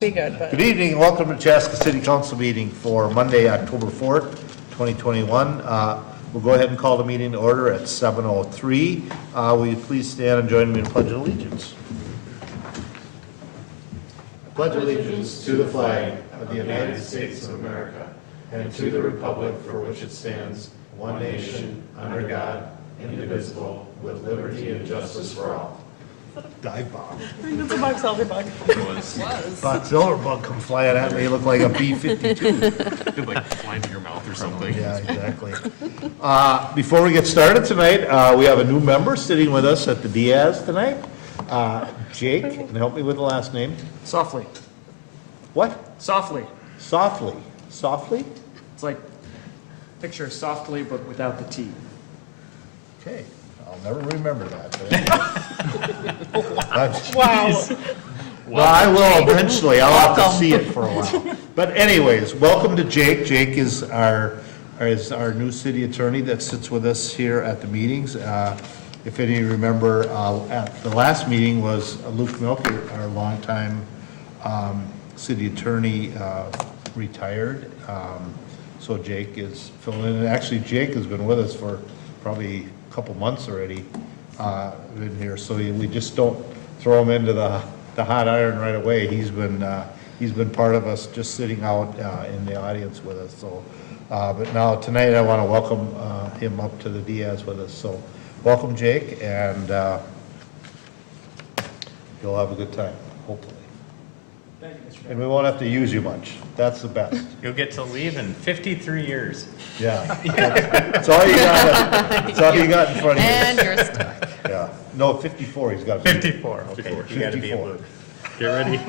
be good, but. Good evening and welcome to Chaska City Council meeting for Monday, October 4th, 2021. We'll go ahead and call the meeting to order at 7:03. Will you please stand and join me in Pledge of Allegiance? I pledge allegiance to the flag of the United States of America and to the republic for which it stands, one nation, under God, indivisible, with liberty and justice for all. Dive bomb. It's a bug, silver bug. Box silver bug come flying at me, look like a B-52. Could like fly into your mouth or something. Yeah, exactly. Before we get started tonight, we have a new member sitting with us at the Diaz tonight. Jake, can you help me with the last name? Softly. What? Softly. Softly. Softly? It's like picture softly but without the T. Okay, I'll never remember that. Wow. Well, I will eventually. I'll have to see it for a while. But anyways, welcome to Jake. Jake is our new city attorney that sits with us here at the meetings. If any of you remember, at the last meeting was Luke Milker, our longtime city attorney, retired. So Jake is filling in. And actually, Jake has been with us for probably a couple months already. Been here, so we just don't throw him into the hot iron right away. He's been part of us, just sitting out in the audience with us. So, but now tonight I want to welcome him up to the Diaz with us. So, welcome, Jake, and you'll have a good time, hopefully. Thank you, Mr. And we won't have to use you much. That's the best. You'll get to leave in 53 years. Yeah, that's all you got. That's all you got in front of you. And you're stuck. Yeah, no, 54. He's got to be. 54, okay. You gotta be a 54. Luke. Get ready.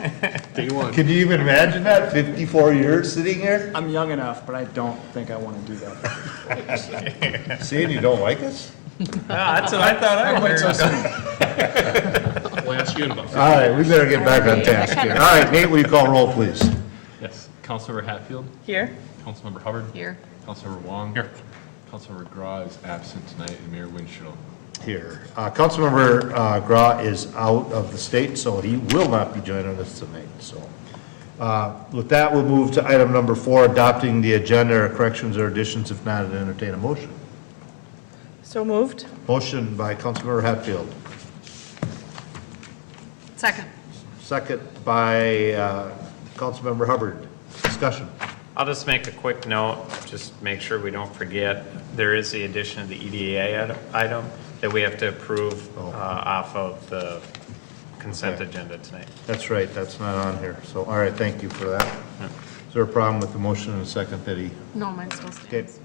Day one. Can you even imagine that? 54 years sitting here? I'm young enough, but I don't think I want to do that. Seeing you don't like us? That's what I thought I Wait so heard. soon. We'll ask you in about All right, we better get back on task here. All right, Nate, will you call roll, please? Yes, Councilmember Hatfield, Here. Councilmember Hubbard. Here. Councilmember Wong. Here. Councilmember Graw is absent tonight, and Mayor Winchell. Here. Councilmember Graw is out of the state, so he will not be joining us tonight. So, with that, we'll move to item number 4, adopting the agenda, or corrections or additions. If not, I'd entertain a motion. So moved. Motion by Councilmember Hatfield. Second. Second by Councilmember Hubbard. Discussion. I'll just make a quick note, just make sure we don't forget, there is the addition of the EDA item that we have to approve off of the consent agenda tonight. That's right, that's not on here. So, all right, thank you for that. Is there a problem with the motion and the second that he? No, mine still Okay. stands.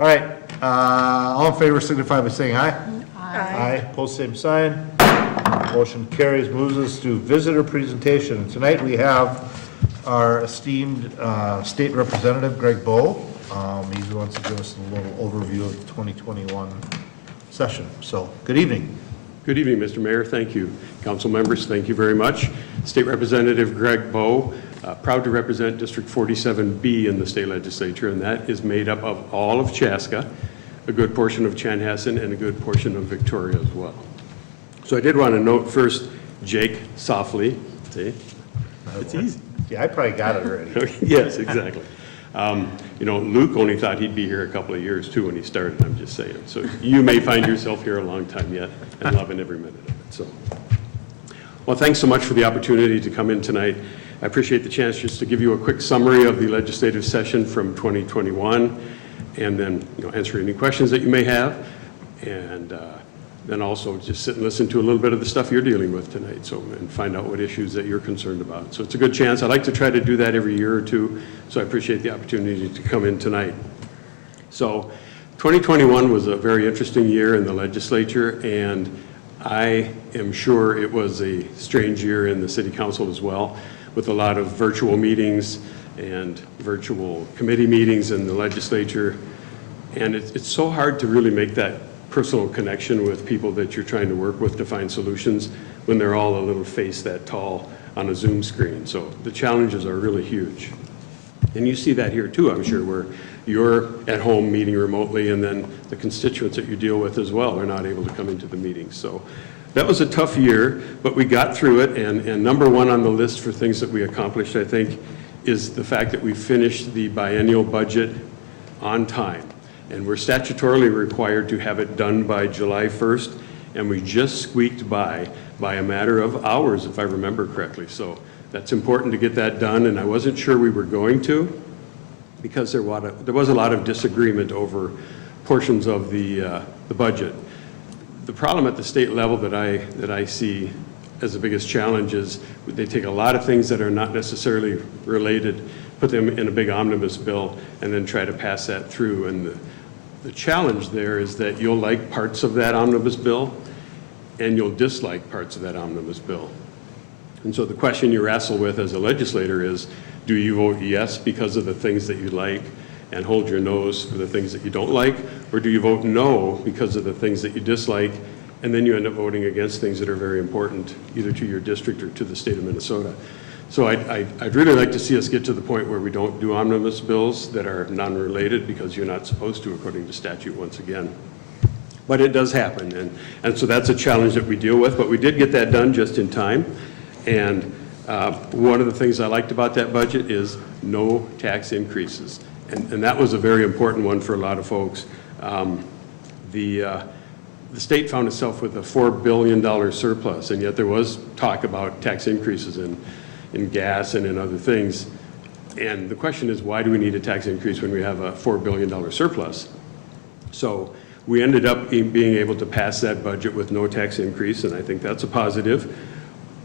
All right, all in favor signify by saying aye. Aye. Post same sign. Motion carries, moves us to visitor presentation. Tonight we have our esteemed state representative, Greg Bowe. He wants to give us a little overview of the 2021 session. So, good evening. Good evening, Mr. Mayor. Thank you. Council members, thank you very much. State Representative Greg Bowe, proud to represent District 47B in the state legislature, and that is made up of all of Chaska, a good portion of Chanhassen, and a good portion of Victoria as well. So I did want to note first, Jake Softly. See? It's easy. Yeah, I probably got it already. Yes, exactly. You know, Luke only thought he'd be here a couple of years too when he started, I'm just saying. So you may find yourself here a long time yet and loving every minute of it. So, well, thanks so much for the opportunity to come in tonight. I appreciate the chance just to give you a quick summary of the legislative session from 2021 and then, you know, answer any questions that you may have. And then also just sit and listen to a little bit of the stuff you're dealing with tonight, so, and find out what issues that you're concerned about. So it's a good chance. I like to try to do that every year or two, so I appreciate the opportunity to come in tonight. So 2021 was a very interesting year in the legislature, and I am sure it was a strange year in the city council as well, with a lot of virtual meetings and virtual committee meetings in the legislature. And it's so hard to really make that personal connection with people that you're trying to work with to find solutions when they're all a little face that tall on a Zoom screen. So the challenges are really huge. And you see that here too, I'm sure, where you're at home meeting remotely and then the constituents that you deal with as well are not able to come into the meetings. So that was a tough year, but we got through it, and number one on the list for things that we accomplished, I think, is the fact that we finished the biennial budget on time. And we're statutorily required to have it done by July 1st, and we just squeaked by a matter of hours, if I remember correctly. So that's important to get that done, and I wasn't sure we were going to, because there was a lot of disagreement over portions of the budget. The problem at the state level that I see as the biggest challenge is they take a lot of things that are not necessarily related, put them in a big omnibus bill, and then try to pass that through. And the challenge there is that you'll like parts of that omnibus bill, and you'll dislike parts of that omnibus bill. And so the question you wrestle with as a legislator is, do you vote yes because of the things that you like and hold your nose for the things that you don't like, or do you vote no because of the things that you dislike, and then you end up voting against things that are very important, either to your district or to the state of Minnesota? So I'd really like to see us get to the point where we don't do omnibus bills that are non-related, because you're not supposed to according to statute once again. But it does happen, and so that's a challenge that we deal with, but we did get that done just in time. And one of the things I liked about that budget is no tax increases. And that was a very important one for a lot of folks. The state found itself with a $4 billion surplus, and yet there was talk about tax increases in gas and in other things. And the question is, why do we need a tax increase when we have a $4 billion surplus? So we ended up being able to pass that budget with no tax increase, and I think that's a positive.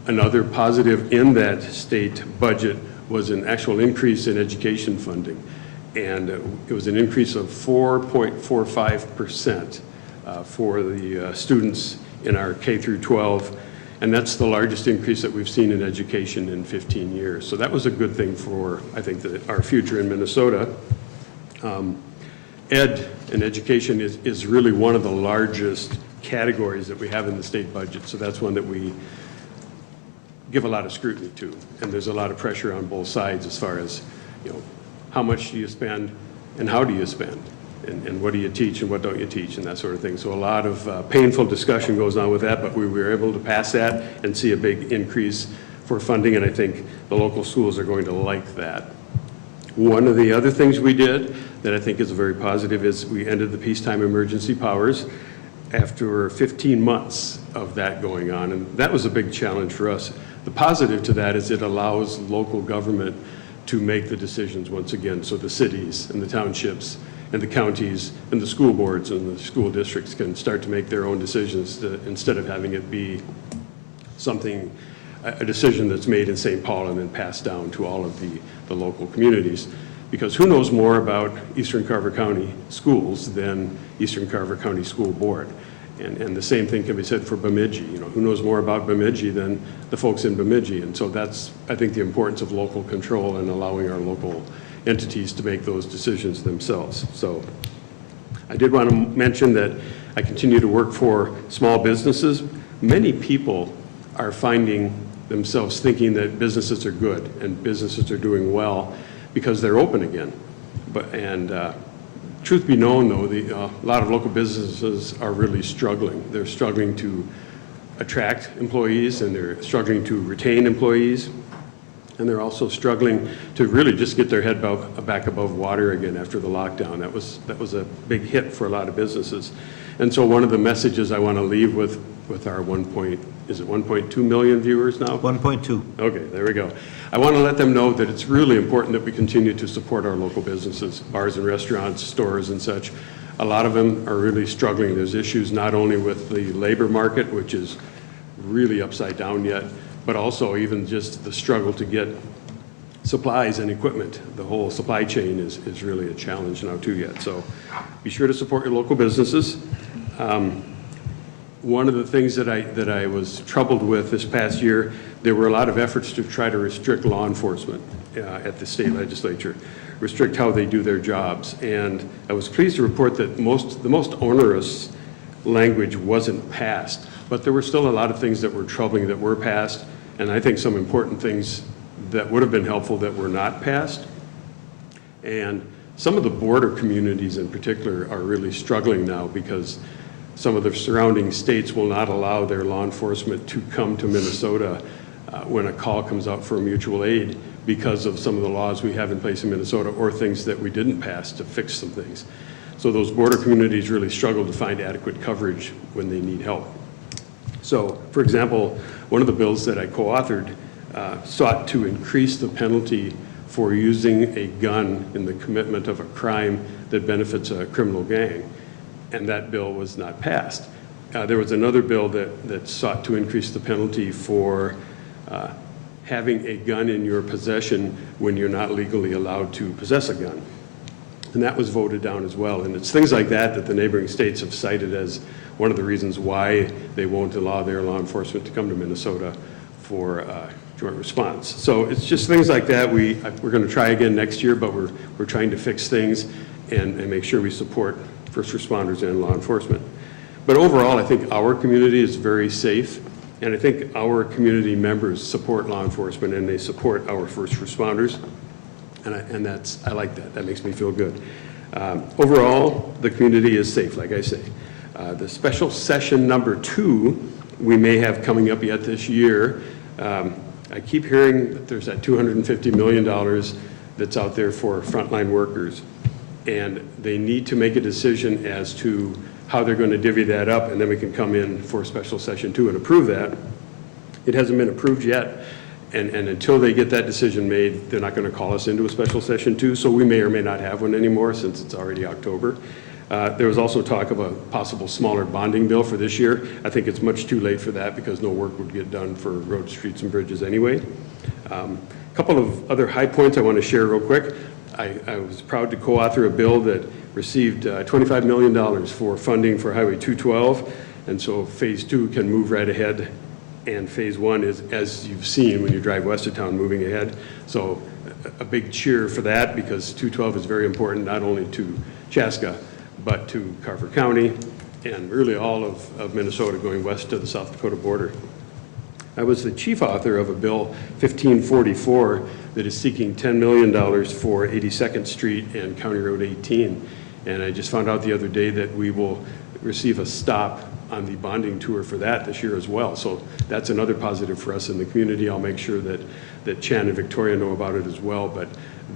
Another positive in that state budget was an actual increase in education funding. And it was an increase of 4.45% for the students in our K through 12. And that's the largest increase that we've seen in education in 15 years. So that was a good thing for, I think, our future in Minnesota. Ed and education is really one of the largest categories that we have in the state budget. So that's one that we give a lot of scrutiny to. And there's a lot of pressure on both sides as far as, how much do you spend and how do you spend? And what do you teach and what don't you teach, and that sort of thing. So a lot of painful discussion goes on with that, but we were able to pass that and see a big increase for funding, and I think the local schools are going to like that. One of the other things we did that I think is very positive is we ended the peacetime emergency powers after 15 months of that going on, and that was a big challenge for us. The positive to that is it allows local government to make the decisions once again, so the cities and the townships and the counties and the school boards and the school districts can start to make their own decisions instead of having it be something, a decision that's made in St. Paul and then passed down to all of the local communities. Because who knows more about Eastern Carver County schools than Eastern Carver County School Board? And the same thing can be said for Bemidji. Who knows more about Bemidji than the folks in Bemidji? And so that's, I think, the importance of local control and allowing our local entities to make those decisions themselves. So I did want to mention that I continue to work for small businesses. Many people are finding themselves thinking that businesses are good and businesses are doing well because they're open again. Truth be known, though, a lot of local businesses are really struggling. They're struggling to attract employees, and they're struggling to retain employees, and they're also struggling to really just get their head back above water again after the lockdown. That was a big hit for a lot of businesses. And so one of the messages I want to leave with our 1.2 million viewers now? 1.2. Okay, there we go. I want to let them know that it's really important that we continue to support our local businesses, bars and restaurants, stores and such. A lot of them are really struggling. There's issues not only with the labor market, which is really upside down yet, but also even just the struggle to get supplies and equipment. The whole supply chain is really a challenge now too yet. So be sure to support your local businesses. One of the things that I was troubled with this past year, there were a lot of efforts to try to restrict law enforcement at the state legislature, restrict how they do their jobs. And I was pleased to report that the most onerous language wasn't passed, but there were still a lot of things that were troubling that were passed, and I think some important things that would have been helpful that were not passed. And some of the border communities in particular are really struggling now because some of the surrounding states will not allow their law enforcement to come to Minnesota when a call comes out for mutual aid because of some of the laws we have in place in Minnesota or things that we didn't pass to fix some things. So those border communities really struggle to find adequate coverage when they need help. So, for example, one of the bills that I co-authored sought to increase the penalty for using a gun in the commitment of a crime that benefits a criminal gang, and that bill was not passed. There was another bill that sought to increase the penalty for having a gun in your possession when you're not legally allowed to possess a gun. And that was voted down as well. And it's things like that that the neighboring states have cited as one of the reasons why they won't allow their law enforcement to come to Minnesota for joint response. So it's just things like that. We're going to try again next year, but we're trying to fix things and make sure we support first responders and law enforcement. But overall, I think our community is very safe, and I think our community members support law enforcement and they support our first responders. And I like that. That makes me feel good. Overall, the community is safe, like I say. The special session number 2 we may have coming up yet this year. I keep hearing that there's that $250 million that's out there for frontline workers. And they need to make a decision as to how they're going to divvy that up, and then we can come in for special session 2 and approve that. It hasn't been approved yet. And until they get that decision made, they're not going to call us into a special session 2, so we may or may not have one anymore since it's already October. There was also talk of a possible smaller bonding bill for this year. I think it's much too late for that because no work would get done for roads, streets, and bridges anyway. A couple of other high points I want to share real quick. I was proud to co-author a bill that received $25 million for funding for Highway 212, and so Phase 2 can move right ahead. And Phase 1 is, as you've seen when you drive west of town, moving ahead. So a big cheer for that because 212 is very important not only to Chaska, but to Carver County and really all of Minnesota going west to the South Dakota border. I was the chief author of a bill 1544 that is seeking $10 million for 82nd Street and County Road 18. And I just found out the other day that we will receive a stop on the bonding tour for that this year as well. So that's another positive for us in the community. I'll make sure that Chan and Victoria know about it as well, but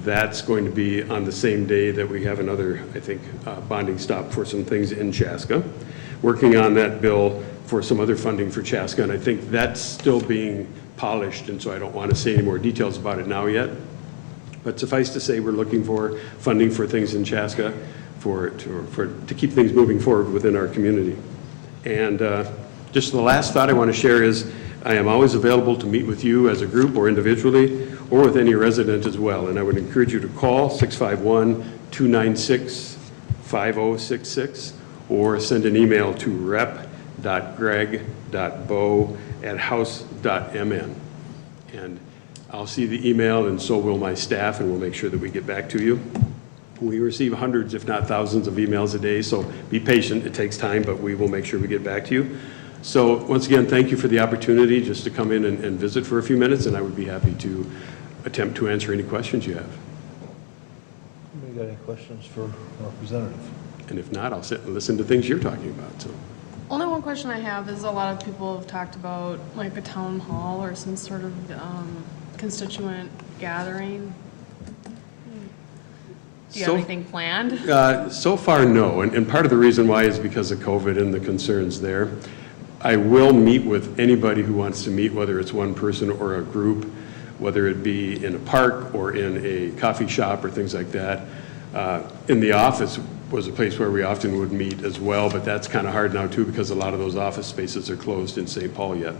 that's going to be on the same day that we have another, I think, bonding stop for some things in Chaska. Working on that bill for some other funding for Chaska, and I think that's still being polished, and so I don't want to say any more details about it now yet. But suffice to say, we're looking for funding for things in Chaska to keep things moving forward within our community. And just the last thought I want to share is I am always available to meet with you as a group or individually or with any resident as well. And I would encourage you to call 651-296-5066 or send an email to rep.greg.bow@house.mn. And I'll see the email and so will my staff, and we'll make sure that we get back to you. We receive hundreds, if not thousands, of emails a day, so be patient. It takes time, but we will make sure we get back to you. So once again, thank you for the opportunity just to come in and visit for a few minutes, and I would be happy to attempt to answer any questions you have. Anybody got any questions for our representative? And if not, I'll sit and listen to things you're talking about. So. Only one question I have is a lot of people have talked about like a town hall or some sort of constituent gathering. Do you have anything planned? So far, no. And part of the reason why is because of COVID and the concerns there. I will meet with anybody who wants to meet, whether it's one person or a group, whether it be in a park or in a coffee shop or things like that. In the office was a place where we often would meet as well, but that's kind of hard now too because a lot of those office spaces are closed in St. Paul yet.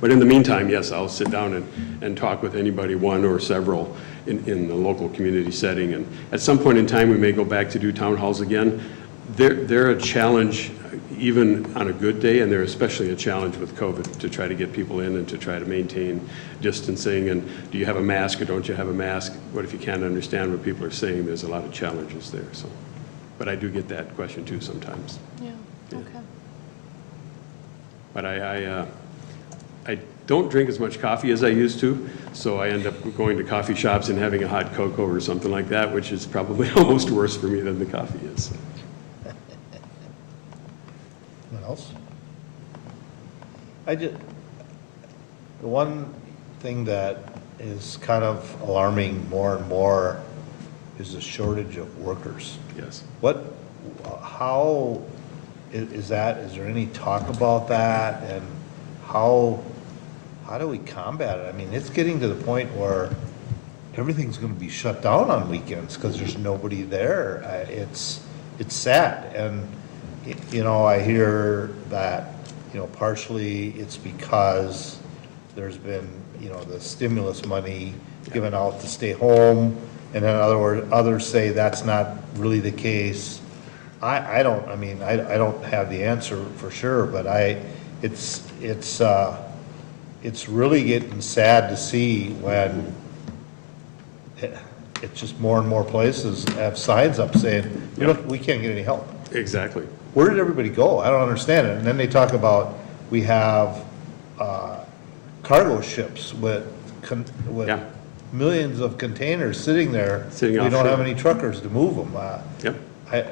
But in the meantime, yes, I'll sit down and talk with anybody, one or several, in the local community setting. And at some point in time, we may go back to do town halls again. They're a challenge even on a good day, and they're especially a challenge with COVID to try to get people in and to try to maintain distancing. And do you have a mask or don't you have a mask? What if you can't understand what people are saying? There's a lot of challenges there. So, but I do get that question too sometimes. Yeah, okay. But I don't drink as much coffee as I used to, so I end up going to coffee shops and having a hot cocoa or something like that, which is probably almost worse for me than the coffee is. Anyone else? The one thing that is kind of alarming more and more is the shortage of workers. Yes. How is that, is there any talk about that, and how do we combat it? I mean, it's getting to the point where everything's gonna be shut down on weekends, because there's nobody there. It's sad, and, you know, I hear that, you know, partially it's because there's been, you know, the stimulus money given out to stay home, and in other words, others say that's not really the case. I don't have the answer for sure, but it's really getting sad to see when it's just more and more places have signs up saying, we can't get any help. Exactly. Where did everybody go? I don't understand it. And then they talk about, we have cargo ships with Yeah. millions of containers sitting there. Sitting We don't offshore. have any truckers to move them. Yep.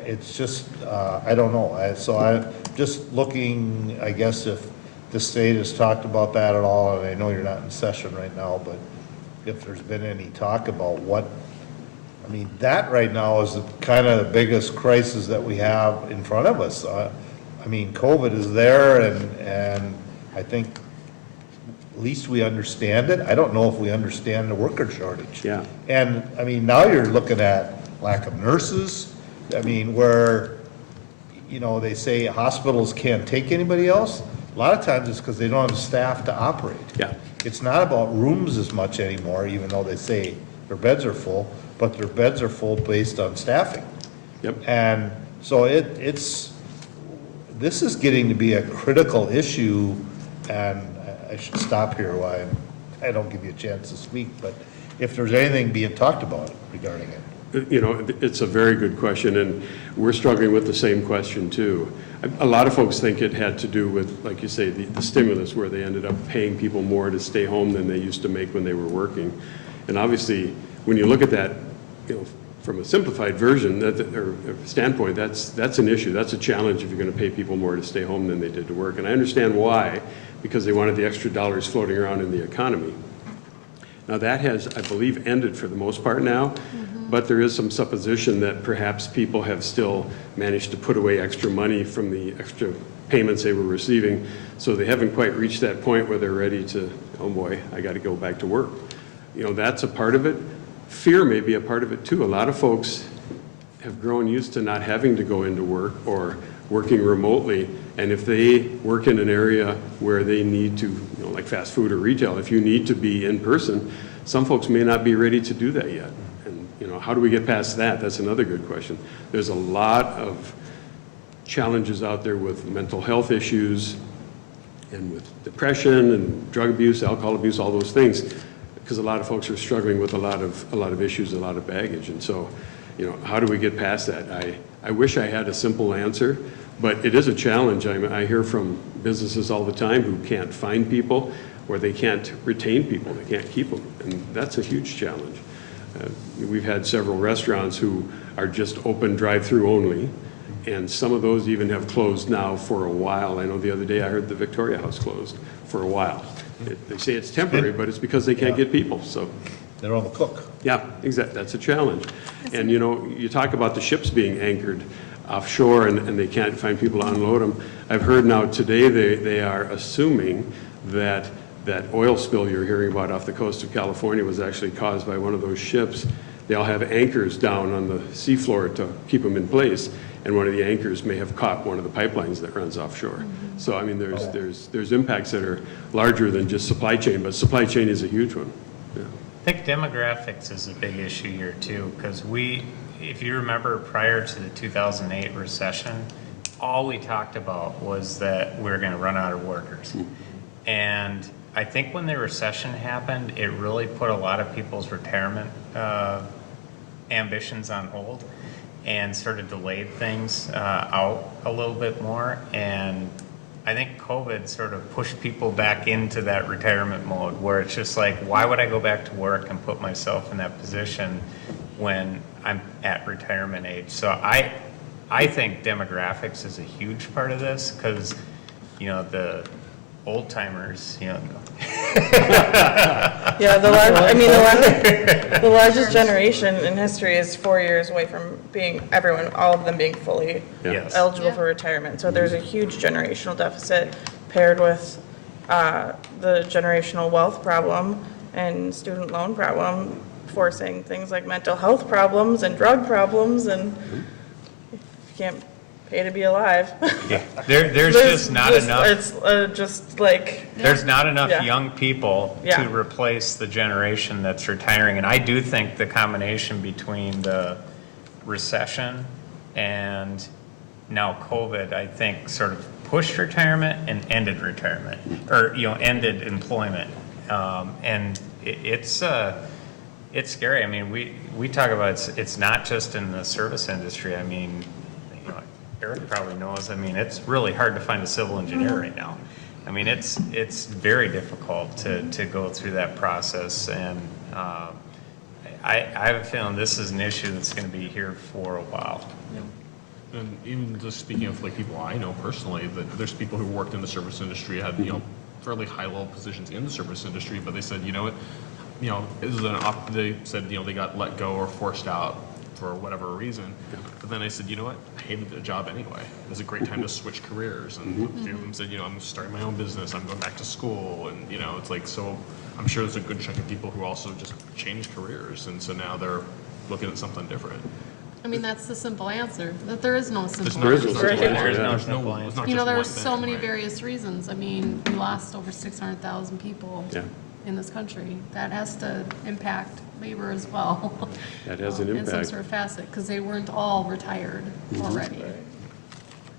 It's just, I don't know. So I'm just looking, I guess, if the state has talked about that at all, and I know you're not in session right now, but if there's been any talk about I mean, that right now is kind of the biggest crisis that we have in front of us. I mean, COVID is there, and I think at least we understand it. I don't know if we understand the worker shortage. Yeah. And, I mean, now you're looking at lack of nurses. I mean, where, you know, they say hospitals can't take anybody else. A lot of times it's because they don't have the staff to operate. Yeah. It's not about rooms as much anymore, even though they say their beds are full, but their beds are full based on staffing. Yep. And so this is getting to be a critical issue, and I should stop here while I don't give you a chance to speak, but if there's anything being talked about regarding it. You know, it's a very good question, and we're struggling with the same question too. A lot of folks think it had to do with, like you say, the stimulus, where they ended up paying people more to stay home than they used to make when they were working. And obviously, when you look at that, you know, from a simplified version, or standpoint, that's an issue. That's a challenge if you're going to pay people more to stay home than they did to work. And I understand why, because they wanted the extra dollars floating around in the economy. Now that has, I believe, ended for the most part now, but there is some supposition that perhaps people have still managed to put away extra money from the extra payments they were receiving, so they haven't quite reached that point where they're ready to, oh boy, I got to go back to work. You know, that's a part of it. Fear may be a part of it too. A lot of folks have grown used to not having to go into work or working remotely, and if they work in an area where they need to, you know, like fast food or retail, if you need to be in person, some folks may not be ready to do that yet. And, you know, how do we get past that? That's another good question. There's a lot of challenges out there with mental health issues and with depression and drug abuse, alcohol abuse, all those things, because a lot of folks are struggling with a lot of issues, a lot of baggage. And so, you know, how do we get past that? I wish I had a simple answer, but it is a challenge. I hear from businesses all the time who can't find people, or they can't retain people, they can't keep them, and that's a huge challenge. We've had several restaurants who are just open drive-through only, and some of those even have closed now for a while. I know the other day I heard the Victoria House closed for a while. They say it's temporary, but it's because they can't get people, so. They don't have a cook. Yeah, exactly, that's a challenge. And you know, you talk about the ships being anchored offshore and they can't find people to unload them. I've heard now today they are assuming that that oil spill you're hearing about off the coast of California was actually caused by one of those ships. They all have anchors down on the seafloor to keep them in place, and one of the anchors may have caught one of the pipelines that runs offshore. So I mean, there's impacts that are larger than just supply chain, but supply chain is a huge one. Yeah. I think demographics is a big issue here too, because if you remember prior to the 2008 recession, all we talked about was that we're going to run out of workers. And I think when the recession happened, it really put a lot of people's retirement ambitions on hold and sort of delayed things out a little bit more. And I think COVID sort of pushed people back into that retirement mode where it's just like, why would I go back to work and put myself in that position when I'm at retirement age? So I I think demographics is a huge part of this, because, you know, the old timers, you know, Yeah, the largest generation in history is 4 years away from being, all of them being fully yes. eligible Yeah. for retirement. So there's a huge generational deficit paired with the generational wealth problem and student loan problem, forcing things like mental health problems and drug problems, and you can't pay to be alive. There's just not enough. It's just like, There's not enough Yeah. young people Yeah. to replace the generation that's retiring. And I do think the combination between the recession and now COVID, I think sort of pushed retirement and ended retirement, or, you know, ended employment. And it's scary. I mean, we talk about it's not just in the service industry. I mean, you know, Eric probably knows, I mean, it's really hard to find a civil engineer right now. I mean, it's very difficult to go through that process, and I have a feeling this is an issue that's going to be here for a while. And even just speaking of like people I know personally, that there's people who worked in the service industry, had, you know, fairly high level positions in the service industry, but they said, you know what, you know, they said, you know, they got let go or forced out for whatever reason. But then I said, you know what, I hated the job anyway. It was a great time to switch careers. And a few of them said, you know, I'm starting my own business, I'm going back to school. And, you know, it's like, so I'm sure there's a good chunk of people who also just changed careers. And so now they're looking at something different. I mean, that's the simple answer, that there is no simple There is answer. no There's simple no answer. simple It's answer. not You know, just there one are so thing, many right? various reasons. I mean, we lost over 600,000 people Yeah. in this country. That has to impact labor as well. That has an In some impact. sort of facet, because they weren't all retired already.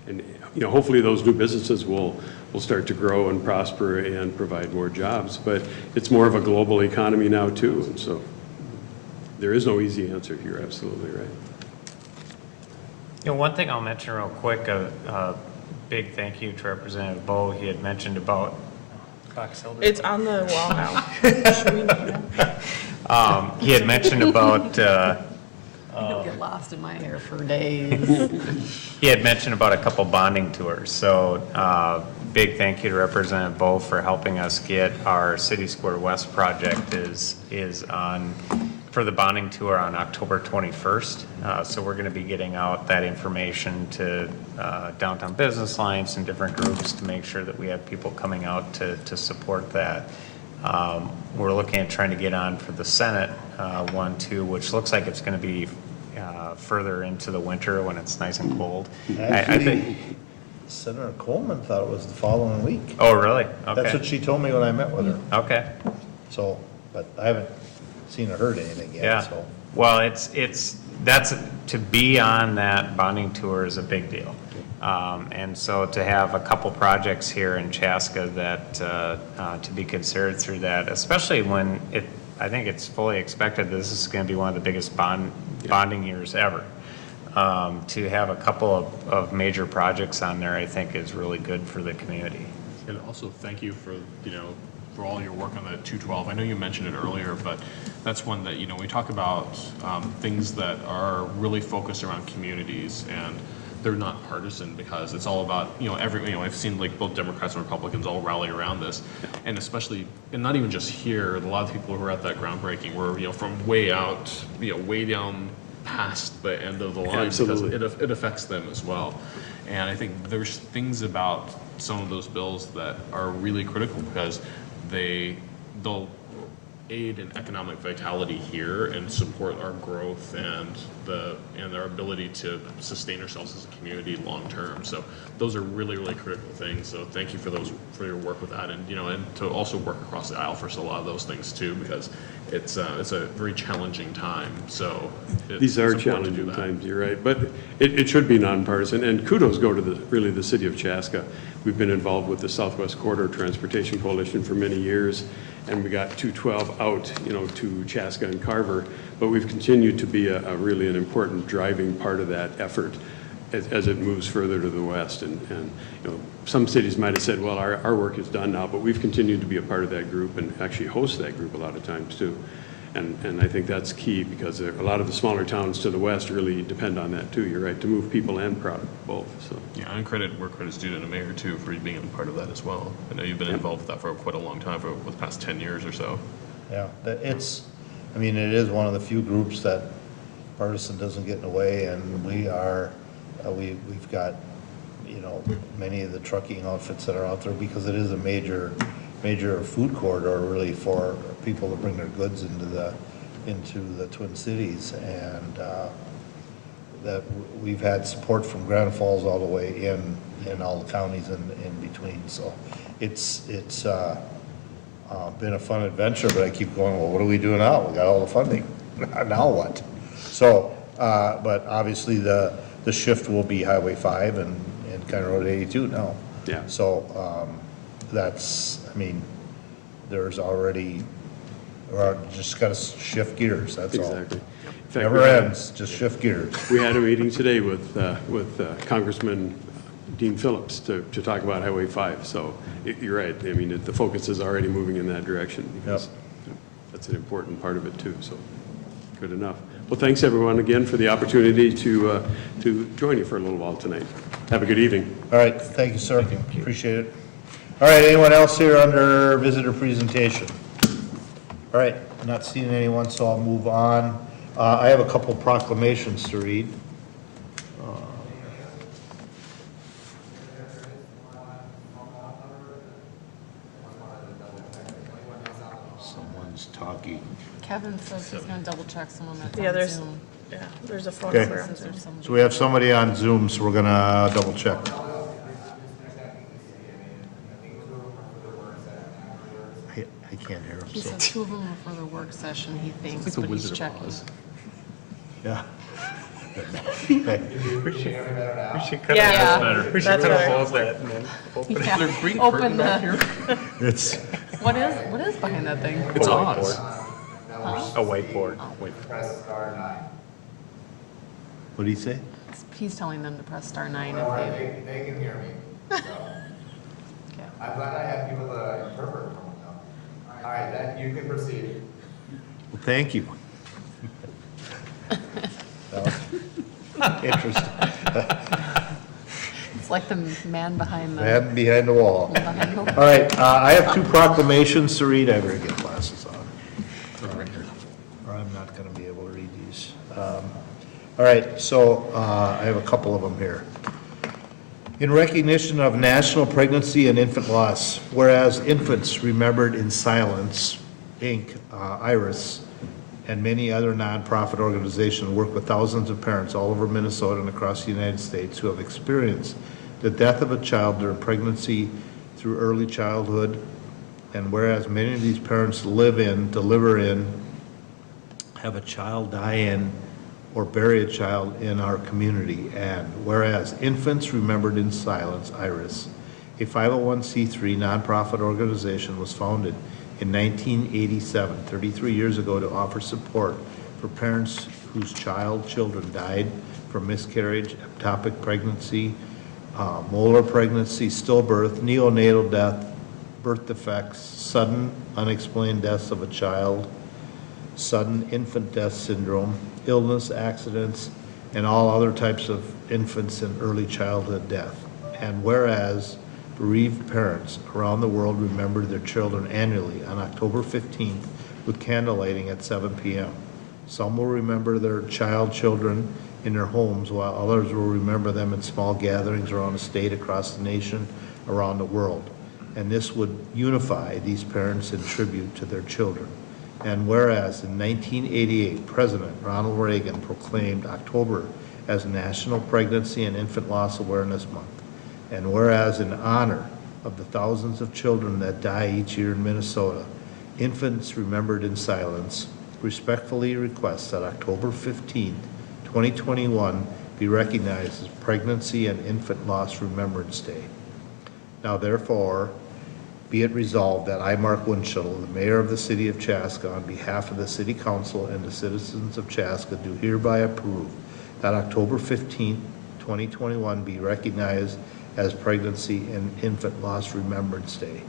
And, you know, hopefully those new businesses will start to grow and prosper and provide more jobs. But it's more of a global economy now too, and so there is no easy answer. You're absolutely right. You know, one thing I'll mention real quick, a big thank you to Representative Bo. He had mentioned about it's on the wall now. Should we name it? he had mentioned about You'll get lost in my hair for days. he had mentioned about a couple bonding tours. So big thank you to Representative Bo for helping us get our City Square West project is on for the bonding tour on October 21st. So we're going to be getting out that information to downtown business alliance and different groups to make sure that we have people coming out to support that. We're looking at trying to get on for the Senate one too, which looks like it's going to be further into the winter when it's nice and cold. I think. Actually, Senator Coleman thought it was the following week. Oh, really? That's what Okay. she told me when I met with her. Okay. So, but I haven't seen or heard anything yet, Yeah. so. Well, that's to be on that bonding tour is a big deal. And so to have a couple projects here in Chaska that, to be considered through that, especially when I think it's fully expected this is going to be one of the biggest bonding years ever. To have a couple of major projects on there, I think is really good for the community. And also thank you for, you know, for all your work on the 212. I know you mentioned it earlier, but that's one that, you know, we talk about things that are really focused around communities, and they're not partisan because it's all about, you know, I've seen like both Democrats and Republicans all rally around this, and especially, and not even just here, a lot of people who were at that groundbreaking were, you know, from way out, you know, way down past the end of the line. Absolutely. Because it affects them as well. And I think there's things about some of those bills that are really critical because they'll aid in economic vitality here and support our growth and our ability to sustain ourselves as a community long term. So those are really, really critical things. So thank you for your work with that, and you know, and to also work across the aisle for a lot of those things too, because it's a very challenging time. So These are it's important to do challenging that. times, you're right, but it should be nonpartisan, and kudos go to the city of Chaska. We've been involved with the Southwest Corridor Transportation Coalition for many years, and we got 212 out, you know, to Chaska and Carver, but we've continued to be a really an important driving part of that effort as it moves further to the west. And you know, some cities might have said, well, our work is done now, but we've continued to be a part of that group and actually host that group a lot of times too. And I think that's key because a lot of the smaller towns to the west really depend on that too. You're right, to move people and product both, so. Yeah, and where credit's due to the mayor too for being a part of that as well. I know you've been involved with that for quite a long time, for the past 10 years or so. Yeah, I mean, it is one of the few groups that partisan doesn't get in the way, and we are, we've got, you know, many of the trucking outfits that are out there, because it is a major food corridor really for people to bring their goods into the Twin Cities, and that we've had support from Grand Falls all the way in all the counties in between, so it's been a fun adventure, but I keep going, well, what do we do now? We got all the funding. Now what? So, but obviously the shift will be Highway 5 and County Road 82 now. Yeah. So, that's, I mean, there's already, we're just gotta shift gears, that's all. Exactly. In fact, Never ends, just shift gears. We had a meeting today with Congressman Dean Phillips to talk about Highway 5, so you're right. I mean, the focus is already moving in that direction. Because that's an important part of it too, so good enough. Well, thanks everyone again for the opportunity to join you for a little while tonight. Have a good evening. All right, thank you, sir. Appreciate it. All right, anyone else here under visitor presentation? All right, I'm not seeing anyone, so I'll move on. I have a couple proclamations to read. Someone's talking. Kevin says he's gonna double check someone that's Yeah, on there's, Zoom. yeah, there's a phone Okay. number on Says Zoom. there's somebody. So we have somebody on Zoom, so we're gonna double check. I can't hear him, He so, said 2 of them are for the work session, he thinks, It's like the but he's Wizard of checking. Oz. yeah. We should cut Yeah. it better. We should That's cut better. a hold that and then open it. Yeah. Open the, It's, what is behind that thing? It's Oz. A whiteboard. what do you say? He's telling them to press star 9 if they. They can hear me. So, Okay. I'm glad I have people to interpret for me now. All right, then you can proceed. Well, thank you. That was interesting. It's like the man behind the. Man behind the wall. behind the- All right, I have 2 proclamations to read. I better get glasses on. Or I'm not gonna be able to read these. All right, so I have a couple of them here. In recognition of National Pregnancy and Infant Loss, whereas Infants Remembered in Silence, Inc., IRIS, and many other nonprofit organizations work with thousands of parents all over Minnesota and across the United States who have experienced the death of a child during pregnancy through early childhood. And whereas many of these parents live in, deliver in, have a child die in, or bury a child in our community. And whereas Infants Remembered in Silence, IRIS, a 501c3 nonprofit organization, was founded in 1987, 33 years ago, to offer support for parents whose children died from miscarriage, ectopic pregnancy, molar pregnancy, stillbirth, neonatal death, birth defects, sudden unexplained deaths of a child, sudden infant death syndrome, illness, accidents, and all other types of infants and early childhood death. And whereas bereaved parents around the world remember their children annually on October 15th with candle lighting at 7 p.m. Some will remember their children in their homes, while others will remember them in small gatherings around the state, across the nation, around the world. And this would unify these parents in tribute to their children. And whereas in 1988, President Ronald Reagan proclaimed October as National Pregnancy and Infant Loss Awareness Month. And whereas in honor of the thousands of children that die each year in Minnesota, Infants Remembered in Silence respectfully requests that October 15th, 2021 be recognized as Pregnancy and Infant Loss Remembrance Day. Now therefore, be it resolved that I, Mark Winchell, the mayor of the city of Chaska, on behalf of the city council and the citizens of Chaska, do hereby approve that October 15th, 2021 be recognized as Pregnancy and Infant Loss Remembrance Day.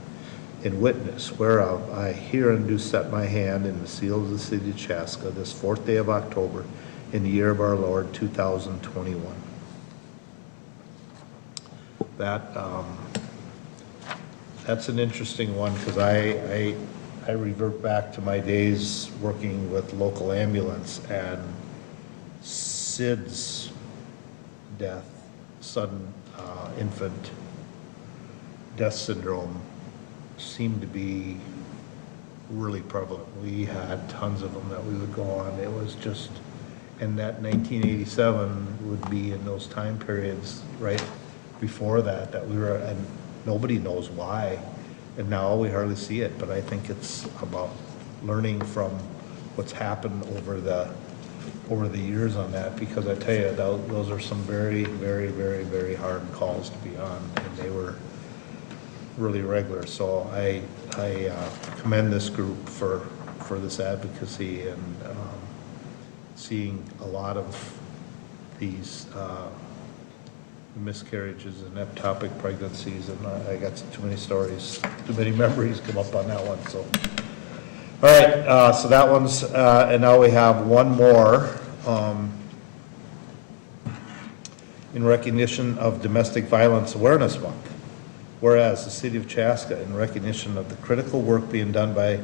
in witness whereof I herein do set my hand in the seal of the city of Chaska this 4th day of October in the year of our Lord 2021. That's an interesting one because I revert back to my days working with local ambulance, and Sid's death, sudden infant death syndrome, seemed to be really prevalent. We had tons of them that we would go on. It was just, and that 1987 would be in those time periods right before that, that we were, and nobody knows why. And now we hardly see it, but I think it's about learning from what's happened over the years on that, because I tell you, those are some very, very, very, very hard calls to be on, and they were really regular. So I commend this group for this advocacy and seeing a lot of these miscarriages and ectopic pregnancies, and I got too many stories, too many memories come up on that one. So, all right, so that one's, and now we have one more in recognition of Domestic Violence Awareness Month. Whereas the City of Chaska, in recognition of the critical work being done by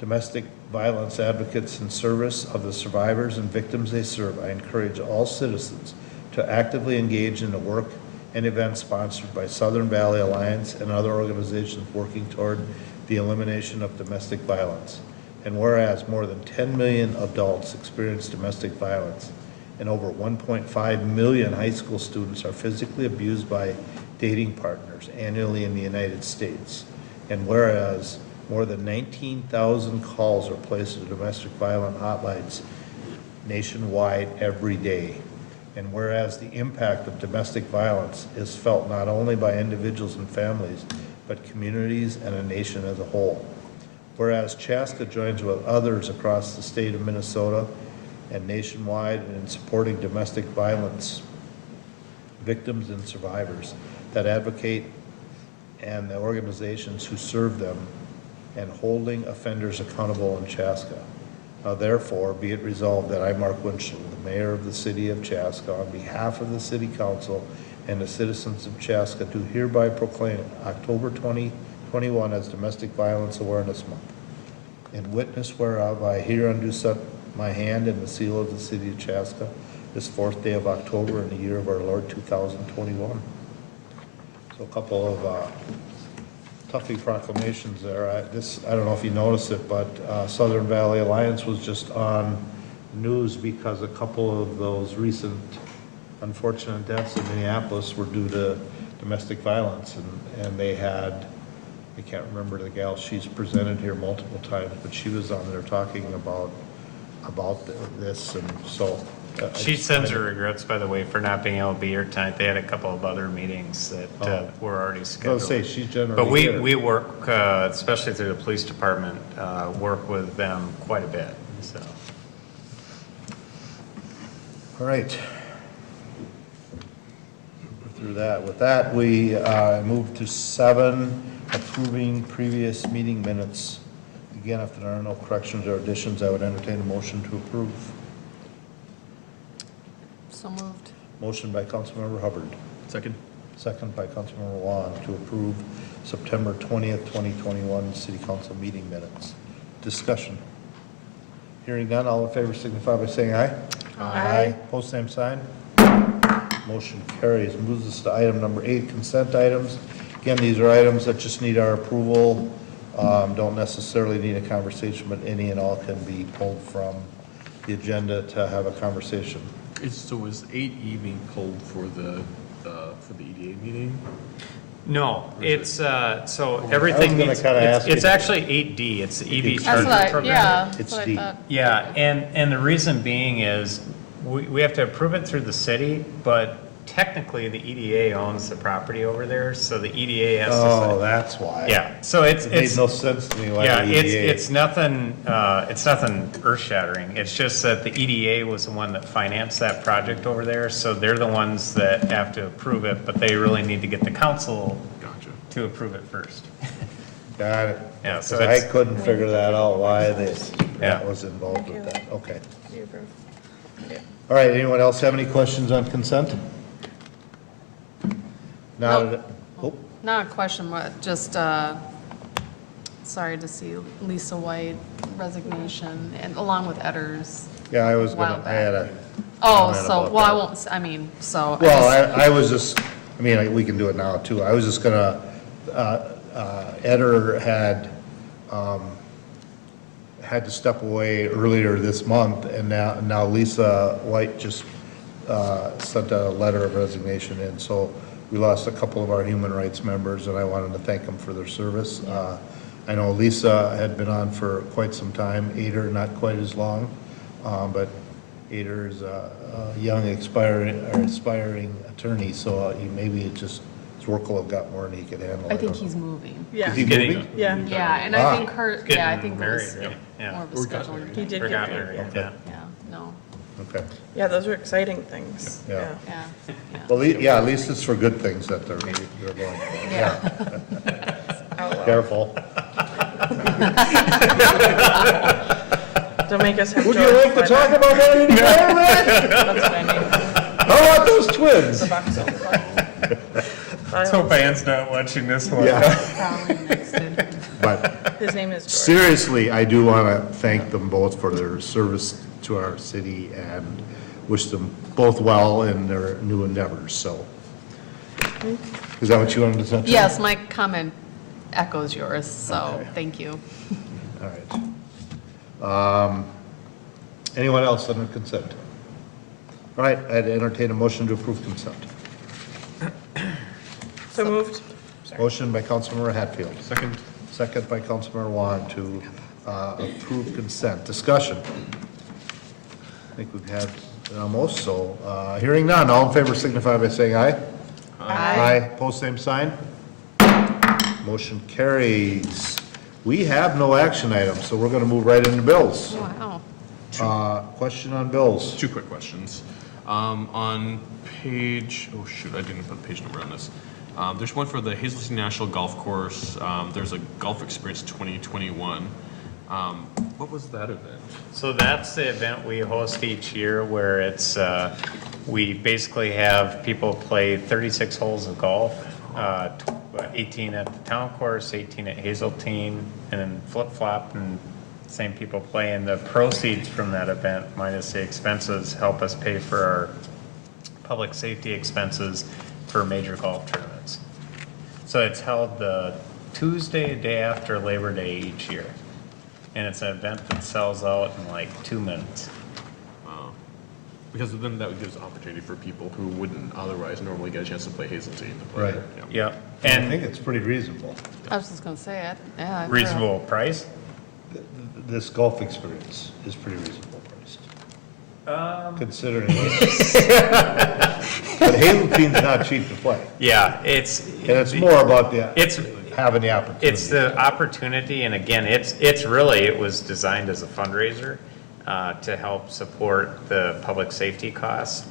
domestic violence advocates in service of the survivors and victims they serve, I encourage all citizens to actively engage in the work and events sponsored by Southern Valley Alliance and other organizations working toward the elimination of domestic violence. And whereas more than 10 million adults experience domestic violence and over 1.5 million high school students are physically abused by dating partners annually in the United States. And whereas more than 19,000 calls are placed to domestic violence hotlines nationwide every day. And whereas the impact of domestic violence is felt not only by individuals and families, but communities and a nation as a whole. Whereas Chaska joins with others across the state of Minnesota and nationwide in supporting domestic violence victims and survivors that advocate and the organizations who serve them and holding offenders accountable in Chaska. Now therefore, be it resolved that I, Mark Winchell, the mayor of the city of Chaska, on behalf of the city council and the citizens of Chaska, do hereby proclaim October 2021 as Domestic Violence Awareness Month. In witness whereof, I hereunder set my hand in the seal of the city of Chaska this 4th day of October in the year of our Lord 2021. So a couple of toughy proclamations there. I don't know if you noticed it, but Southern Valley Alliance was just on news because a couple of those recent unfortunate deaths in Minneapolis were due to domestic violence, and they had, I can't remember the gal, she's presented here multiple times, but she was on there talking about this, and so. She sends her regrets, by the way, for not being able to be here tonight. They had a couple of other meetings that were already scheduled. I was going to say, she's generally But here. we work, especially through the police department, work with them quite a bit, so. All right. Through that. With that, we move to 7, approving previous meeting minutes. Again, if there are no corrections or additions, I would entertain a motion to approve. So moved. Motion by Councilmember Hubbard. Second. Second by Councilmember Wong to approve September 20th, 2021 City Council meeting minutes. Discussion. Hearing none, all in favor signify by saying aye. Aye. Post same sign. Motion carries. Moves us to item number 8, consent items. Again, these are items that just need our approval. Don't necessarily need a conversation, but any and all can be pulled from the agenda to have a conversation. So was 8E being pulled for the EDA meeting? No, it's, so everything gonna needs, kinda ask it's you- actually 8D, it's the EV That's charging what I, program. yeah, It's that's what I D. thought. Yeah, and the reason being is, we have to approve it through the city, but technically the EDA owns the property over there, so the EDA has to Oh, say. that's why. Yeah, so it's, It made it's, no sense to me why yeah, the it's, EDA. it's nothing earth shattering. It's just that the EDA was the one that financed that project over there, so they're the ones that have to approve it, but they really need to get the council Gotcha. to approve it first. Got it. Yeah, so 'Cause I it's- couldn't figure that out, why that Yeah. was involved with that, okay. Do you approve? Okay. All right, anyone else have any questions on consent? Now, Nope. oh, Not a question, but just, sorry to see Lisa White resignation, and along with Edder's. yeah, I was While gonna, I had a. Oh, comment so, about well, I that. won't, I mean, so. Well, I was just, I mean, we can do it now too. I was just gonna, Eder had to step away earlier this month, and now Lisa White just sent a letter of resignation in, so we lost a couple of our human rights members, and I wanted to thank them for their service. I know Lisa had been on for quite some time, Eder not quite as long, but Eder is a young aspiring attorney, so maybe it just, his workload got more than he could handle. I think don't know. he's moving. Yeah. Is he Getting- moving? Yeah, Yeah, and Ah. I think her, Getting yeah, I think it married, was right? Yeah. more of a Or got scheduling. he thing. did Or get got married. married, Okay. yeah. Yeah, no, Okay. Yeah, those are exciting things. Yeah. yeah, yeah. Well, yeah, at least it's for good things that they're going. Yeah. Out loud. Careful. Don't make us have. Would you like to talk about that any more, Rick? That's what I need. How about those twins? The box on the front. Let's hope Anne's not watching this one. Yeah, Probably next in. but His name is George. seriously, I do want to thank them both for their service to our city and wish them both well in their new endeavors, so. Is that what you wanted to say? Yes, my comment echoes yours, so Okay. thank you. All right. Anyone else on the consent? All right, I'd entertain a motion to approve consent. So moved. Motion by Councilmember Hatfield, Second. second by Councilmember Wong to approve consent. Discussion. I think we've had it almost, so hearing none, all in favor signify by saying aye. Aye. Post same sign. Motion carries. We have no action items, so we're going to move right into bills. Wow. Question on bills. Two quick questions. On page, oh shoot, I didn't put a page number on this. There's one for the Hazelton National Golf Course. There's a Golf Experience 2021. What was that event? So that's the event we host each year where it's, we basically have people play 36 holes of golf, 18 at the town course, 18 at Hazeltine, and then flip-flop, and same people play. And the proceeds from that event, minus the expenses, help us pay for our public safety expenses for major golf tournaments. So it's held the Tuesday, day after Labor Day each year. And it's an event that sells out in like 2 minutes. Because then that would give us opportunity for people who wouldn't otherwise normally get a chance to play Hazeltine to play. Right. Yeah. Yeah, I and think it's pretty reasonable. I was just gonna say it, yeah. I've heard- reasonable price? This golf experience is pretty reasonable priced. Considering. But Hazeltine's not cheap to play. Yeah, it's. And it's more about It's, having the opportunity. it's the opportunity, and again, it's really, it was designed as a fundraiser to help support the public safety costs.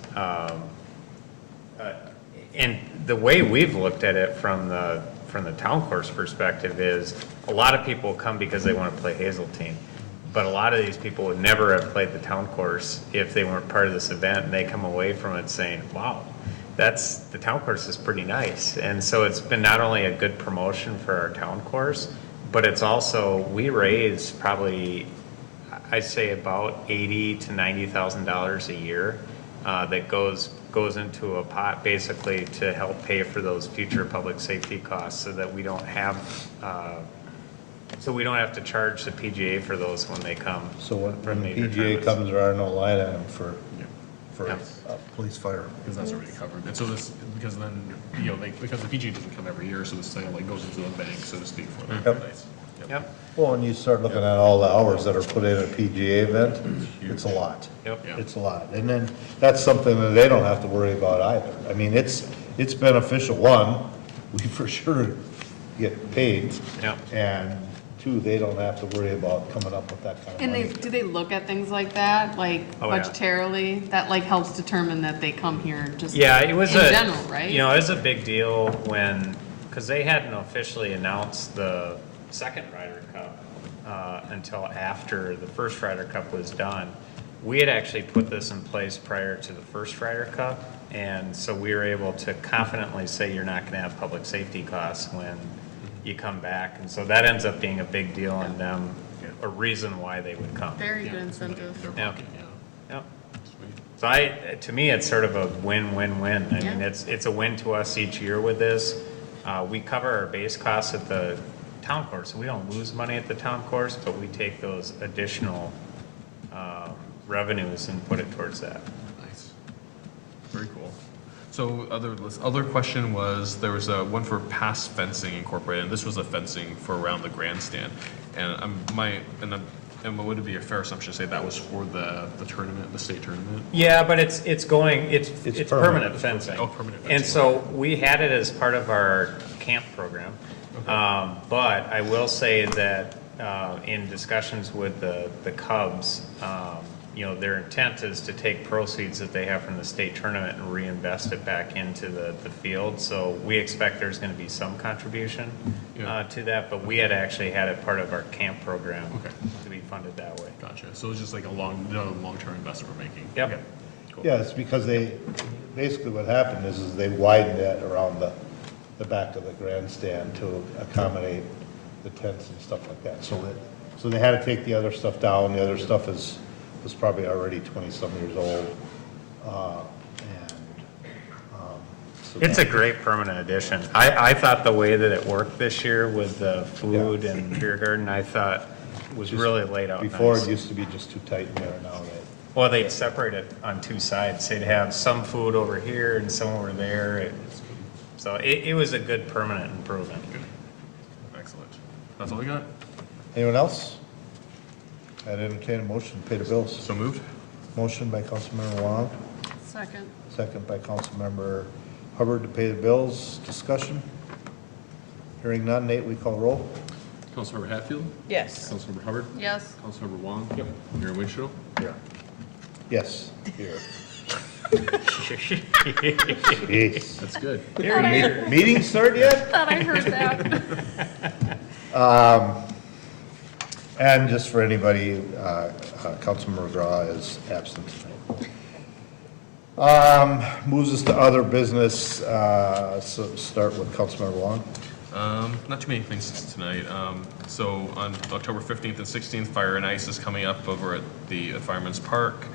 And the way we've looked at it from the town course perspective is, a lot of people come because they want to play Hazeltine. But a lot of these people would never have played the town course if they weren't part of this event, and they come away from it saying, wow, the town course is pretty nice. And so it's been not only a good promotion for our town course, but it's also, we raise probably, I'd say about $80,000 to $90,000 a year that goes into a pot basically to help pay for those future public safety costs, so that we don't have to charge the PGA for those when they come. So when for the major PGA tournaments. comes, there are no line item for Yeah. police fire. Because that's already covered. And so this, because then, because the PGA doesn't come every year, so this thing like goes into the bank, so to speak, for them. Yep. Nice. Yep, Well, when you start looking at all the hours that are put in a PGA event, it's a lot. yep. Yeah. It's a lot. And then that's something that they don't have to worry about either. I mean, it's beneficial. One, we for sure get paid. Yep. And two, they don't have to worry about coming up with that kind of And money. do they look at things like that, like Oh, yeah. budgetarily, that like helps determine that they come here just Yeah, it was in a, general, right? it was a big deal when, because they hadn't officially announced the second Ryder Cup until after the first Ryder Cup was done. We had actually put this in place prior to the first Ryder Cup, and so we were able to confidently say you're not going to have public safety costs when you come back, and so that ends up being a big deal on them, a reason why they would come. Very good incentive. Yeah. Yep. So to me, it's sort of a win-win-win. I mean, it's a win to us each year with this. We cover our base costs at the town course, so we don't lose money at the town course, but we take those additional revenues and put it towards that. Nice. Very cool. So other question was, there was a one for pass fencing incorporated, and this was a fencing for around the grandstand. And would it be a fair assumption to say that was for the tournament, the state tournament? Yeah, but it's permanent fencing. Oh, permanent fencing. And so we had it as part of our camp program. Okay. But I will say that in discussions with the Cubs, their intent is to take proceeds that they have from the state tournament and reinvest it back into the field. So we expect there's going to be some contribution to that, but we had actually had it part of our camp program to be funded that way. Gotcha. So it's just like a long-term investment we're making. Yep. Okay. Cool. Yeah, it's because basically what happened is they widened it around the back of the grandstand to accommodate the tents and stuff like that. So they had to take the other stuff down. The other stuff was probably already 20-some years old. It's a great permanent addition. I thought the way that it worked this year with the food and beer garden, I thought was really laid out Before nice. it used to be just too tight in there, now Well, they'd separate it on two sides. They'd have some food over here and some over there. So it was a good permanent improvement. Excellent. That's all we got. anyone else? I'd entertain a motion to pay the bills. So moved. Motion by Councilmember Wong, Second. second by Councilmember Hubbard to pay the bills. Discussion? Hearing none, Nate, we call roll. Councilmember Hatfield? Yes. Councilmember Hubbard? Yes. Councilmember Wong? Yep. Mayor Winchell? Yes, here. Jeez. That's good. Meeting start yet? Thought I heard that. And just for anybody, Councilmember McGraw is absent tonight. Moves us to other business, so start with Councilmember Wong. Not too many things tonight. So on October 15th and 16th, Fire and Ice is coming up over at the Fireman's Park.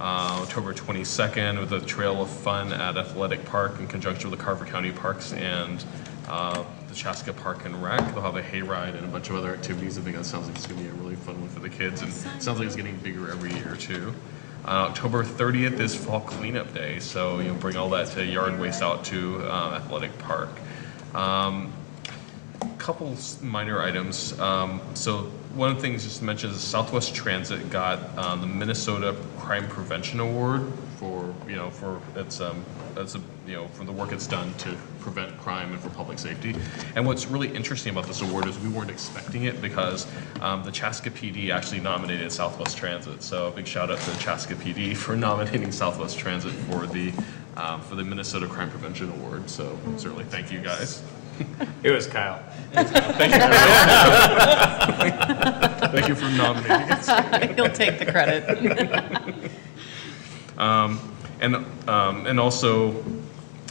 October 22nd with a Trail of Fun at Athletic Park in conjunction with the Carver County Parks and the Chaska Park and Rec. They'll have a hayride and a bunch of other activities. I think that sounds like it's going to be a really fun one for the kids, and it sounds like it's getting bigger every year too. October 30th is Fall Cleanup Day, so bring all that to yard waste out to Athletic Park. Couple minor items. So one of the things just to mention is Southwest Transit got the Minnesota Crime Prevention Award for its for the work it's done to prevent crime and for public safety. And what's really interesting about this award is we weren't expecting it because the Chaska PD actually nominated Southwest Transit. So a big shout out to Chaska PD for nominating Southwest Transit for the Minnesota Crime Prevention Award. So certainly thank you guys. It was Kyle. Thank you for nominating us. He'll take the credit. And also,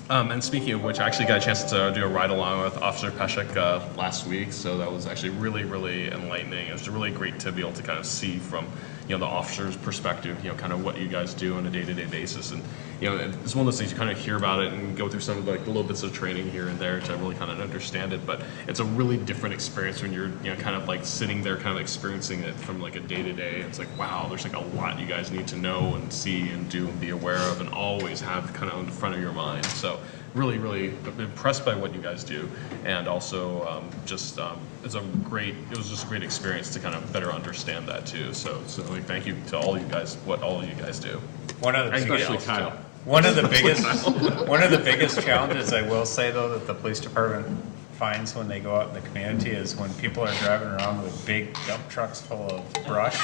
and speaking of which, I actually got a chance to do a ride along with Officer Peshek last week, so that was actually really, really enlightening. It was really great to be able to kind of see from the officer's perspective, kind of what you guys do on a day-to-day basis. And it's one of those things you kind of hear about it and go through some of the little bits of training here and there to really kind of understand it. But it's a really different experience when you're kind of like sitting there kind of experiencing it from like a day-to-day. It's like, wow, there's like a lot you guys need to know and see and do and be aware of and always have kind of in the front of your mind. So really, really impressed by what you guys do, and also it was just a great experience to kind of better understand that too. So like, thank you to all you guys, what all of you guys do. Especially Kyle. One of the biggest challenges I will say though that the police department finds when they go out in the community is when people are driving around with big dump trucks full of brush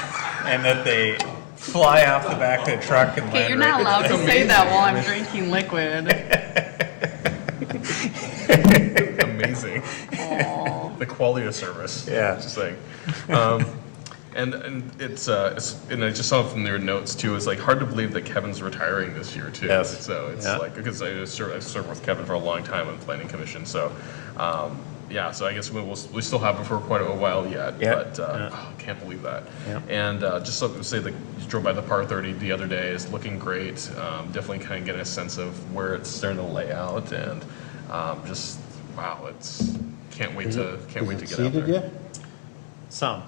and that they fly off the back of the truck and Okay, land you're not allowed to say that while I'm drinking liquid. Amazing. Aw. The quality quality of service. Yeah. Just saying. And it's and I just saw from their notes too, it's like hard to believe that Kevin's retiring this year too. Yes. So it's Yeah. like, because I've served with Kevin for a long time on the planning commission, so, yeah, so I guess we still have it for quite a while yet, Yeah. but, Yeah. I can't believe that. Yeah. And, just so to say that you drove by the par 30 the other day, it's looking great, definitely kind of getting a sense of where it's starting to lay out, and, just, wow, can't wait to get out Seated there. yet? Some.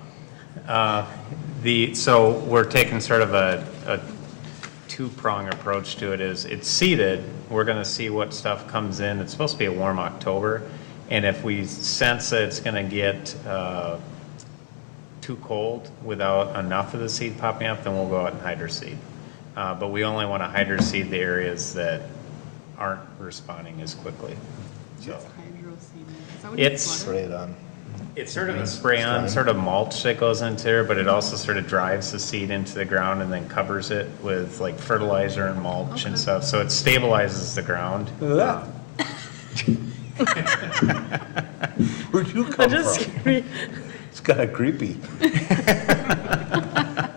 So we're taking sort of a two-prong approach to it. Is it's seeded, we're gonna see what stuff comes in. It's supposed to be a warm October, and if we sense that it's gonna get too cold without enough of the seed popping up, then we'll go out and hydro seed. But we only wanna hydro seed the areas that aren't responding as quickly. So it's Spray it on. it's sort of a spray-on, sort of mulch that goes into there, but it also sort of drives the seed into the ground and then covers it with like fertilizer and mulch and stuff, so it stabilizes the ground. Look at that. Where'd you come Just from? It's kind of creepy.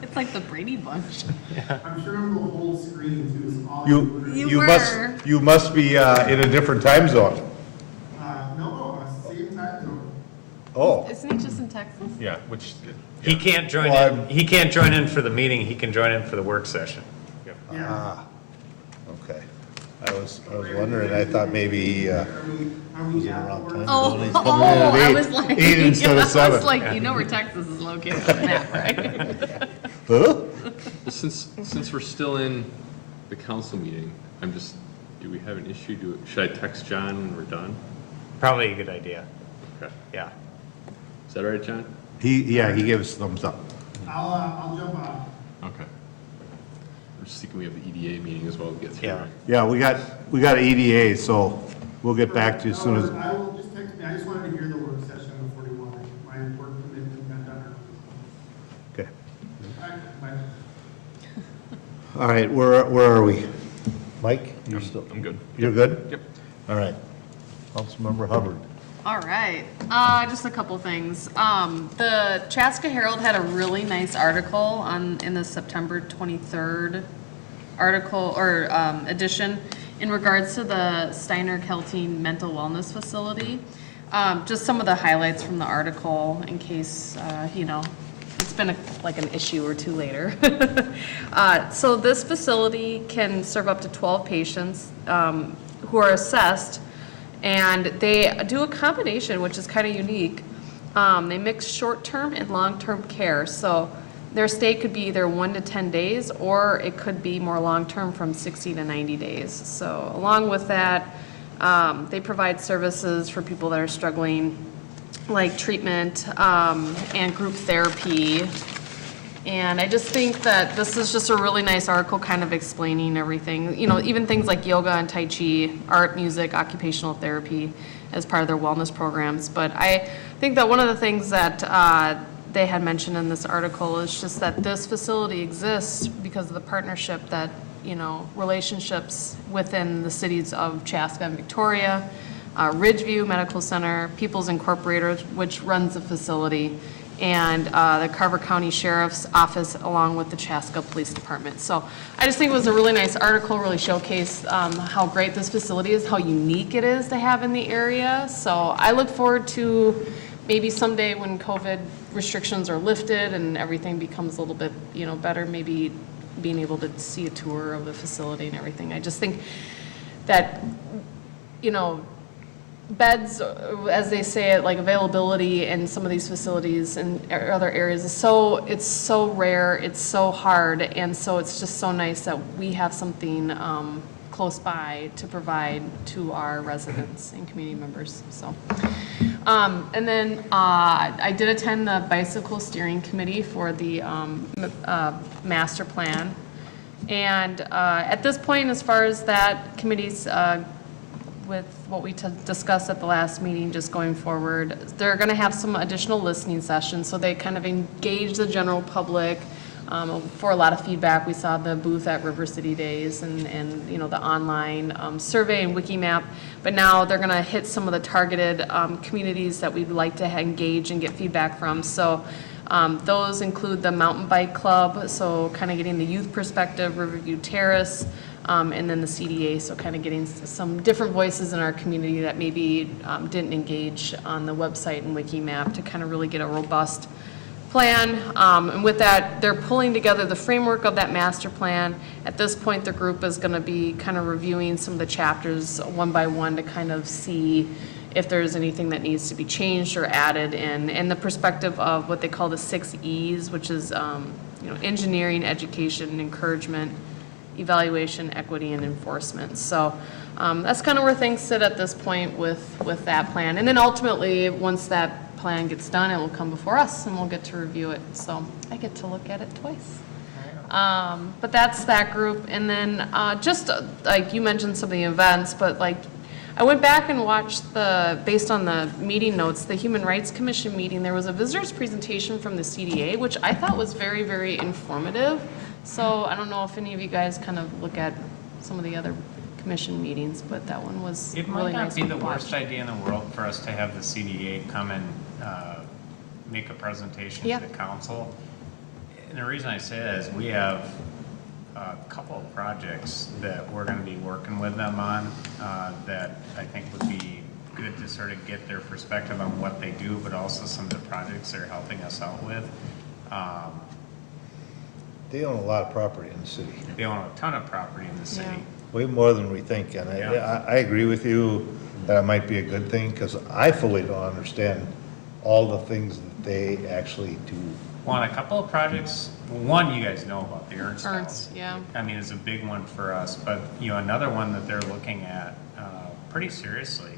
It's like the Brady Bunch. I'm sure I'm the whole screen too, is all. You must be in a different time zone. No, same time zone. Oh, Isn't he just in Texas? Yeah, which, He can't join Well, in, he can't join in for the meeting, he can join in for the work session. Yeah. okay. I was wondering, I thought maybe, Are we was it at around work? time? Oh, He's coming in at I eight. was like, 8 instead of I 7. was like, you know where Texas is located on that, right? Huh? Well, since we're still in the council meeting, do we have an issue? Should I text John when we're done? Probably a good idea, Okay. yeah. Is that all right, John? He gave us thumbs up. I'll jump off. Okay. We're just thinking we have the EDA meeting as well to get through. Yeah. right? Yeah, we got EDA, so we'll get back to you as soon as, I will just text me, I just wanted to hear the work session before you want my work commitment got done. okay. All right, bye. All right, where are we? Mike, you're still, I'm good. you're good? Yep. All right. Councilmember Hubbard. All right, just a couple things. The Chaska Herald had a really nice article in the September 23rd article or edition in regards to the Steiner Kelting Mental Wellness Facility. Just some of the highlights from the article in case, it's been like an issue or two later. So this facility can serve up to 12 patients who are assessed, and they do a combination, which is kind of unique. They mix short-term and long-term care. So their stay could be either 1 to 10 days, or it could be more long-term from 60 to 90 days. So along with that, they provide services for people that are struggling, like treatment and group therapy. And I just think that this is just a really nice article kind of explaining everything, even things like yoga and Tai Chi, art, music, occupational therapy as part of their wellness programs. But I think that one of the things that they had mentioned in this article is just that this facility exists because of the partnership that, relationships within the cities of Chaska and Victoria, Ridgeview Medical Center, People's Incorporated, which runs the facility, and the Carver County Sheriff's Office, along with the Chaska Police Department. So I just think it was a really nice article, really showcased how great this facility is, how unique it is to have in the area. So I look forward to maybe someday when COVID restrictions are lifted and everything becomes a little bit, better, maybe being able to see a tour of the facility and everything. I just think that, beds, as they say it, like availability in some of these facilities and other areas it's so rare, it's so hard, and so it's just so nice that we have something close by to provide to our residents and community members. So, and then I did attend the bicycle steering committee for the master plan, and at this point, as far as that committee's with what we discussed at the last meeting, just going forward, they're going to have some additional listening sessions, so they kind of engage the general public, for a lot of feedback. We saw the booth at River City Days and you know, the online survey and Wikimap. But now they're going to hit some of the targeted communities that we'd like to engage and get feedback from. So those include the Mountain Bike Club, so kind of getting the youth perspective, Riverview Terrace, and then the CDA, so kind of getting some different voices in our community that maybe didn't engage on the website and Wikimap to kind of really get a robust plan. And with that, they're pulling together the framework of that master plan. At this point, the group is going to be kind of reviewing some of the chapters one by one to kind of see if there's anything that needs to be changed or added in the perspective of what they call the 6 E's, which is you know, engineering, education, encouragement, evaluation, equity, and enforcement. So that's kind of where things sit at this point with that plan. And then ultimately, once that plan gets done, it will come before us and we'll get to review it. So I get to look at it twice. But that's that group. And then just like you mentioned some of the events, but like I went back and watched based on the meeting notes, the Human Rights Commission meeting, there was a visitor's presentation from the CDA, which I thought was very, very informative. So I don't know if any of you guys kind of look at some of the other commission meetings, but that one was It really might not nice be to the watch. worst idea in the world for us to have the CDA come and make a presentation Yeah. to the council. And the reason I say that is we have a couple of projects that we're going to be working with them on that I think would be good to sort of get their perspective on what they do, but also some of the projects they're helping us out with. They own a lot of property in the city, They own a ton of property in the city. way more than we think, and I agree with you that it might be a good thing, because I fully don't understand all the things that they actually do. Well, on a couple of projects, one you guys know about, the Ernst House. Ernst, yeah. I mean, it's a big one for us, but, you know, another one that they're looking at pretty seriously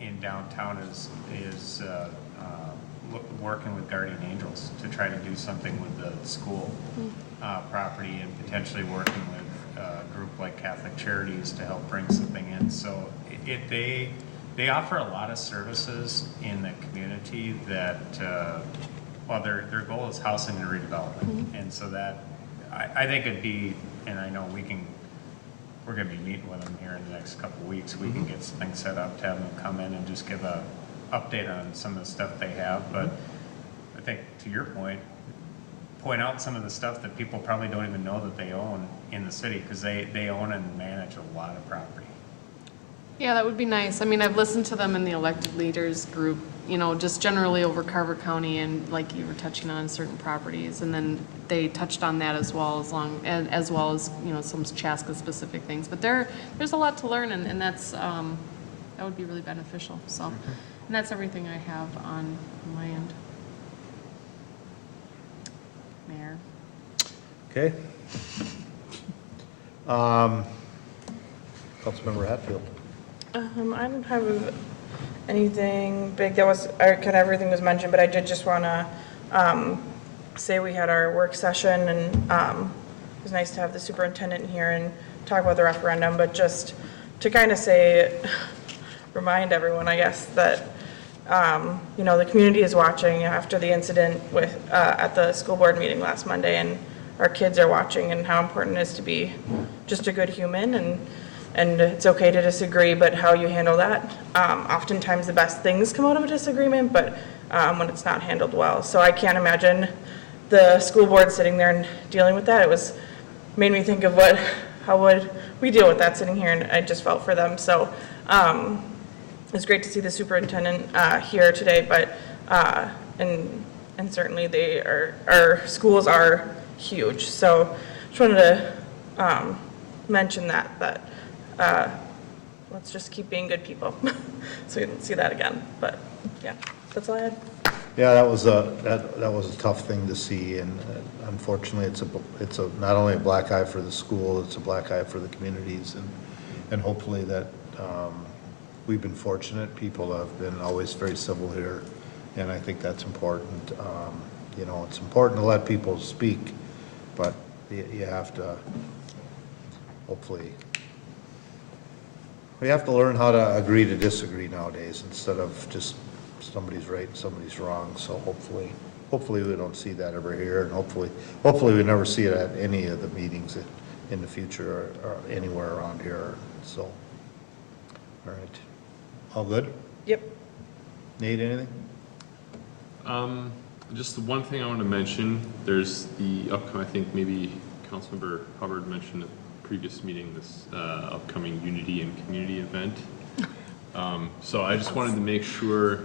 in downtown is working with Guardian Angels to try to do something with the school property and potentially working with a group like Catholic Charities to help bring something in. So they offer a lot of services in the community that, well, their goal is housing and redevelopment. And so that, I think it'd be, and I know we're gonna be meeting with them here in the next couple of weeks. We can get things set up to have them come in and just give a update on some of the stuff they have. But I think to your point out some of the stuff that people probably don't even know that they own in the city, because they own and manage a lot of property. Yeah, that would be nice. I mean, I've listened to them in the elected leaders group, you know, just generally over Carver County and like you were touching on certain properties. And then they touched on that as well as you know, some Chaska specific things. But there's a lot to learn, and that's, that would be really beneficial. So, and that's everything I have on my end. Mayor. Okay? Councilmember Hatfield. I don't have anything big that was, kind of everything was mentioned, but I did just want to say we had our work session, and it was nice to have the superintendent here and talk about the referendum, but just to kind of say, remind everyone, I guess, that you know, the community is watching after the incident with at the school board meeting last Monday, and our kids are watching, and how important it is to be just a good human, and it's okay to disagree, but how you handle that. Oftentimes the best things come out of a disagreement, but when it's not handled well. So I can't imagine the school board sitting there and dealing with that. It made me think of how would we deal with that sitting here, and I just felt for them. So it's great to see the superintendent here today, but and certainly our schools are huge. So just wanted to mention that let's just keep being good people so we don't see that again. But yeah, that's all I had. Yeah, that was a tough thing to see, and unfortunately, it's not only a black eye for the school, it's a black eye for the communities, and hopefully that we've been fortunate. People have been always very civil here, and I think that's important. You know, it's important to let people speak, but you have to hopefully. We have to learn how to agree to disagree nowadays instead of just somebody's right and somebody's wrong. So hopefully hopefully we don't see that ever here, and hopefully we never see it at any of the meetings in the future or anywhere around here, so. All right. All good? Yep. Nate, anything? Just the one thing I want to mention, there's the upcoming, I think maybe Councilmember Hubbard mentioned at the previous meeting, this upcoming Unity and Community event. So I just wanted to make sure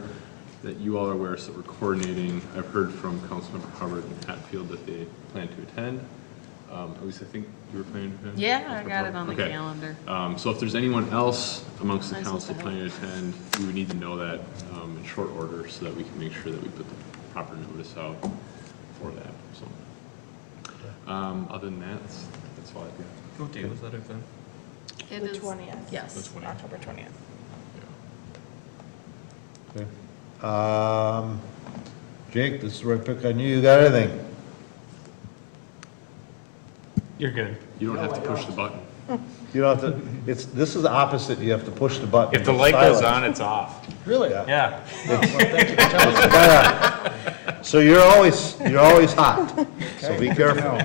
that you all are aware, so we're coordinating. I've heard from Councilmember Hubbard and Hatfield that they plan to attend. At least I think you were planning to attend? Yeah, I got it on the Okay. calendar. So if there's anyone else amongst the Nice council to planning to attend, we would need to know that in short order so that we can make sure that we put the proper notice out for that, so. Other than that, that's all I've got. What day was that event? It The is- 20th. Yes. The 20th. October 20th. Jake, this is where I pick on you. You got anything? You're good. You don't have to push the button. You don't have to, this is the opposite. You have to push the button. If the light goes on, it's off. Really? Yeah. So you're always hot, so be careful.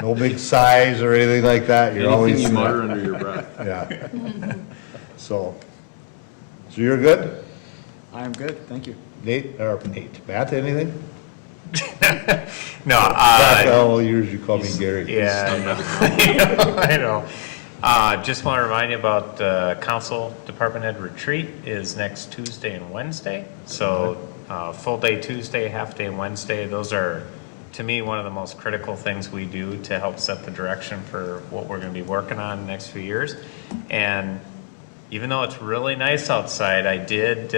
No big sighs or anything like that. You're Anything always. you mutter under your breath. Yeah. So you're good? I am good, thank you. Matt, anything? No, All the years you call me Gary. yeah, I know. Just want to remind you about council department head retreat is next Tuesday and Wednesday. So full day Tuesday, half day Wednesday. Those are, to me, one of the most critical things we do to help set the direction for what we're going to be working on in the next few years. And even though it's really nice outside, I did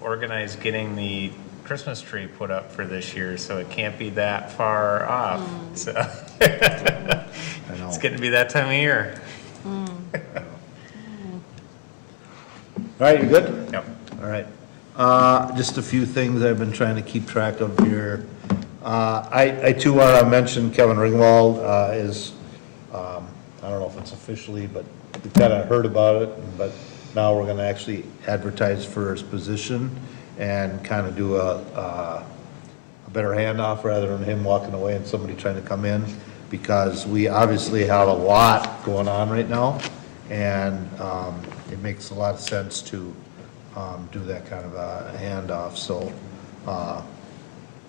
organize getting the Christmas tree put up for this year, so it can't be that far off. So it's getting to be that time of year. All right, you good? Yep. All right. Just a few things I've been trying to keep track of here. I too want to mention Kevin Ringwald is, I don't know if it's officially, but we kind of heard about it, but now we're going to actually advertise for his position and kind of do a better handoff rather than him walking away and somebody trying to come in, because we obviously have a lot going on right now, and it makes a lot of sense to do that kind of a handoff. So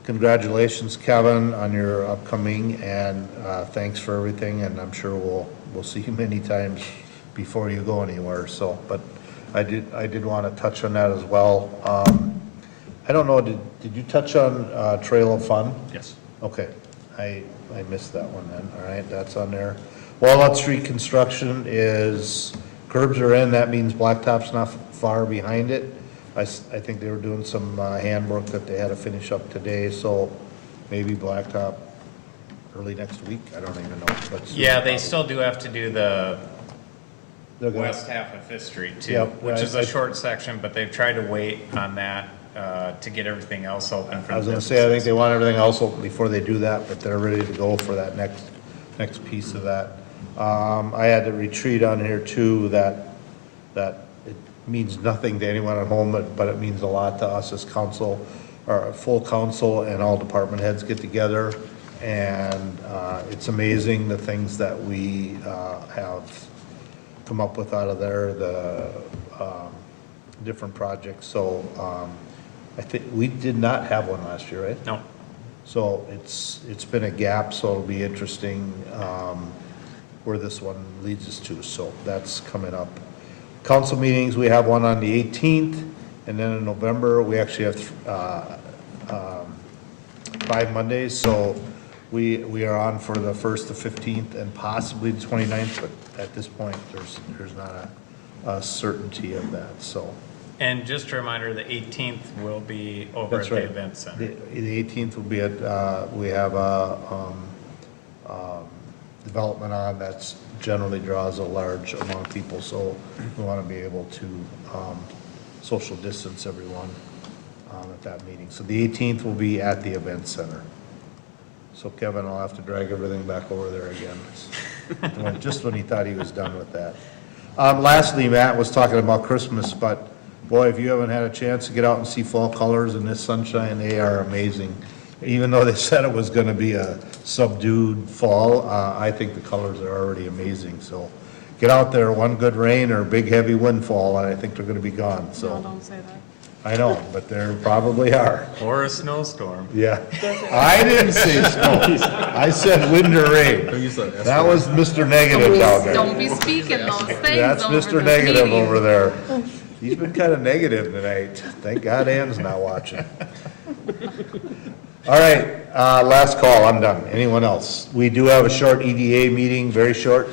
congratulations, Kevin, on your upcoming, and thanks for everything, and I'm sure we'll see you many times before you go anywhere. So, but I did want to touch on that as well. I don't know, did you touch on Trail of Fun? Yes. Okay, I missed that one then. All right, that's on there. Walnut Street construction is, curbs are in, that means blacktop's not far behind it. I think they were doing some handwork that they had to finish up today, so maybe blacktop early next week, I don't even know. But soon. Yeah, they still do have to do the They're gonna- west half of Fifth Street too, Yep, which is a I- short section, but they've tried to wait on that to get everything else open for I was the gonna say, I think businesses. they want everything else open before they do that, but they're ready to go for that next piece of that. I had the retreat on here too, that it means nothing to anyone at home, but it means a lot to us as council, or full council, and all department heads get together. And it's amazing the things that we have come up with out of there, the different projects. So I think we did not have one last year, right? No. So it's been a gap, so it'll be interesting where this one leads us to. So that's coming up. Council meetings, we have one on the 18th, and then in November, we actually have 5 Mondays. So we are on for the 1st, the 15th, and possibly the 29th, but at this point, there's not a certainty of that, so. And just a reminder, the 18th will be over at That's the right. event center. The 18th will be at, we have a development on that's generally draws a large amount of people, so we want to be able to social distance everyone at that meeting. So the 18th will be at the event center. So Kevin will have to drag everything back over there again, just when he thought he was done with that. Lastly, Matt was talking about Christmas, but Boy, if you haven't had a chance to get out and see fall colors in this sunshine, they are amazing. Even though they said it was gonna be a subdued fall, I think the colors are already amazing, so get out there, one good rain or big heavy windfall, and I think they're gonna be gone, No, so. don't say that. I know, but there probably are, Or a snowstorm. yeah. I didn't say snow, I said wind or rain. That was Mr. Negative down there. Don't be speaking those things That's over Mr. the Negative meeting. over there. He's been kind of negative tonight. Thank God Ann's not watching. All right, last call, I'm done. Anyone else? We do have a short EDA meeting, very short.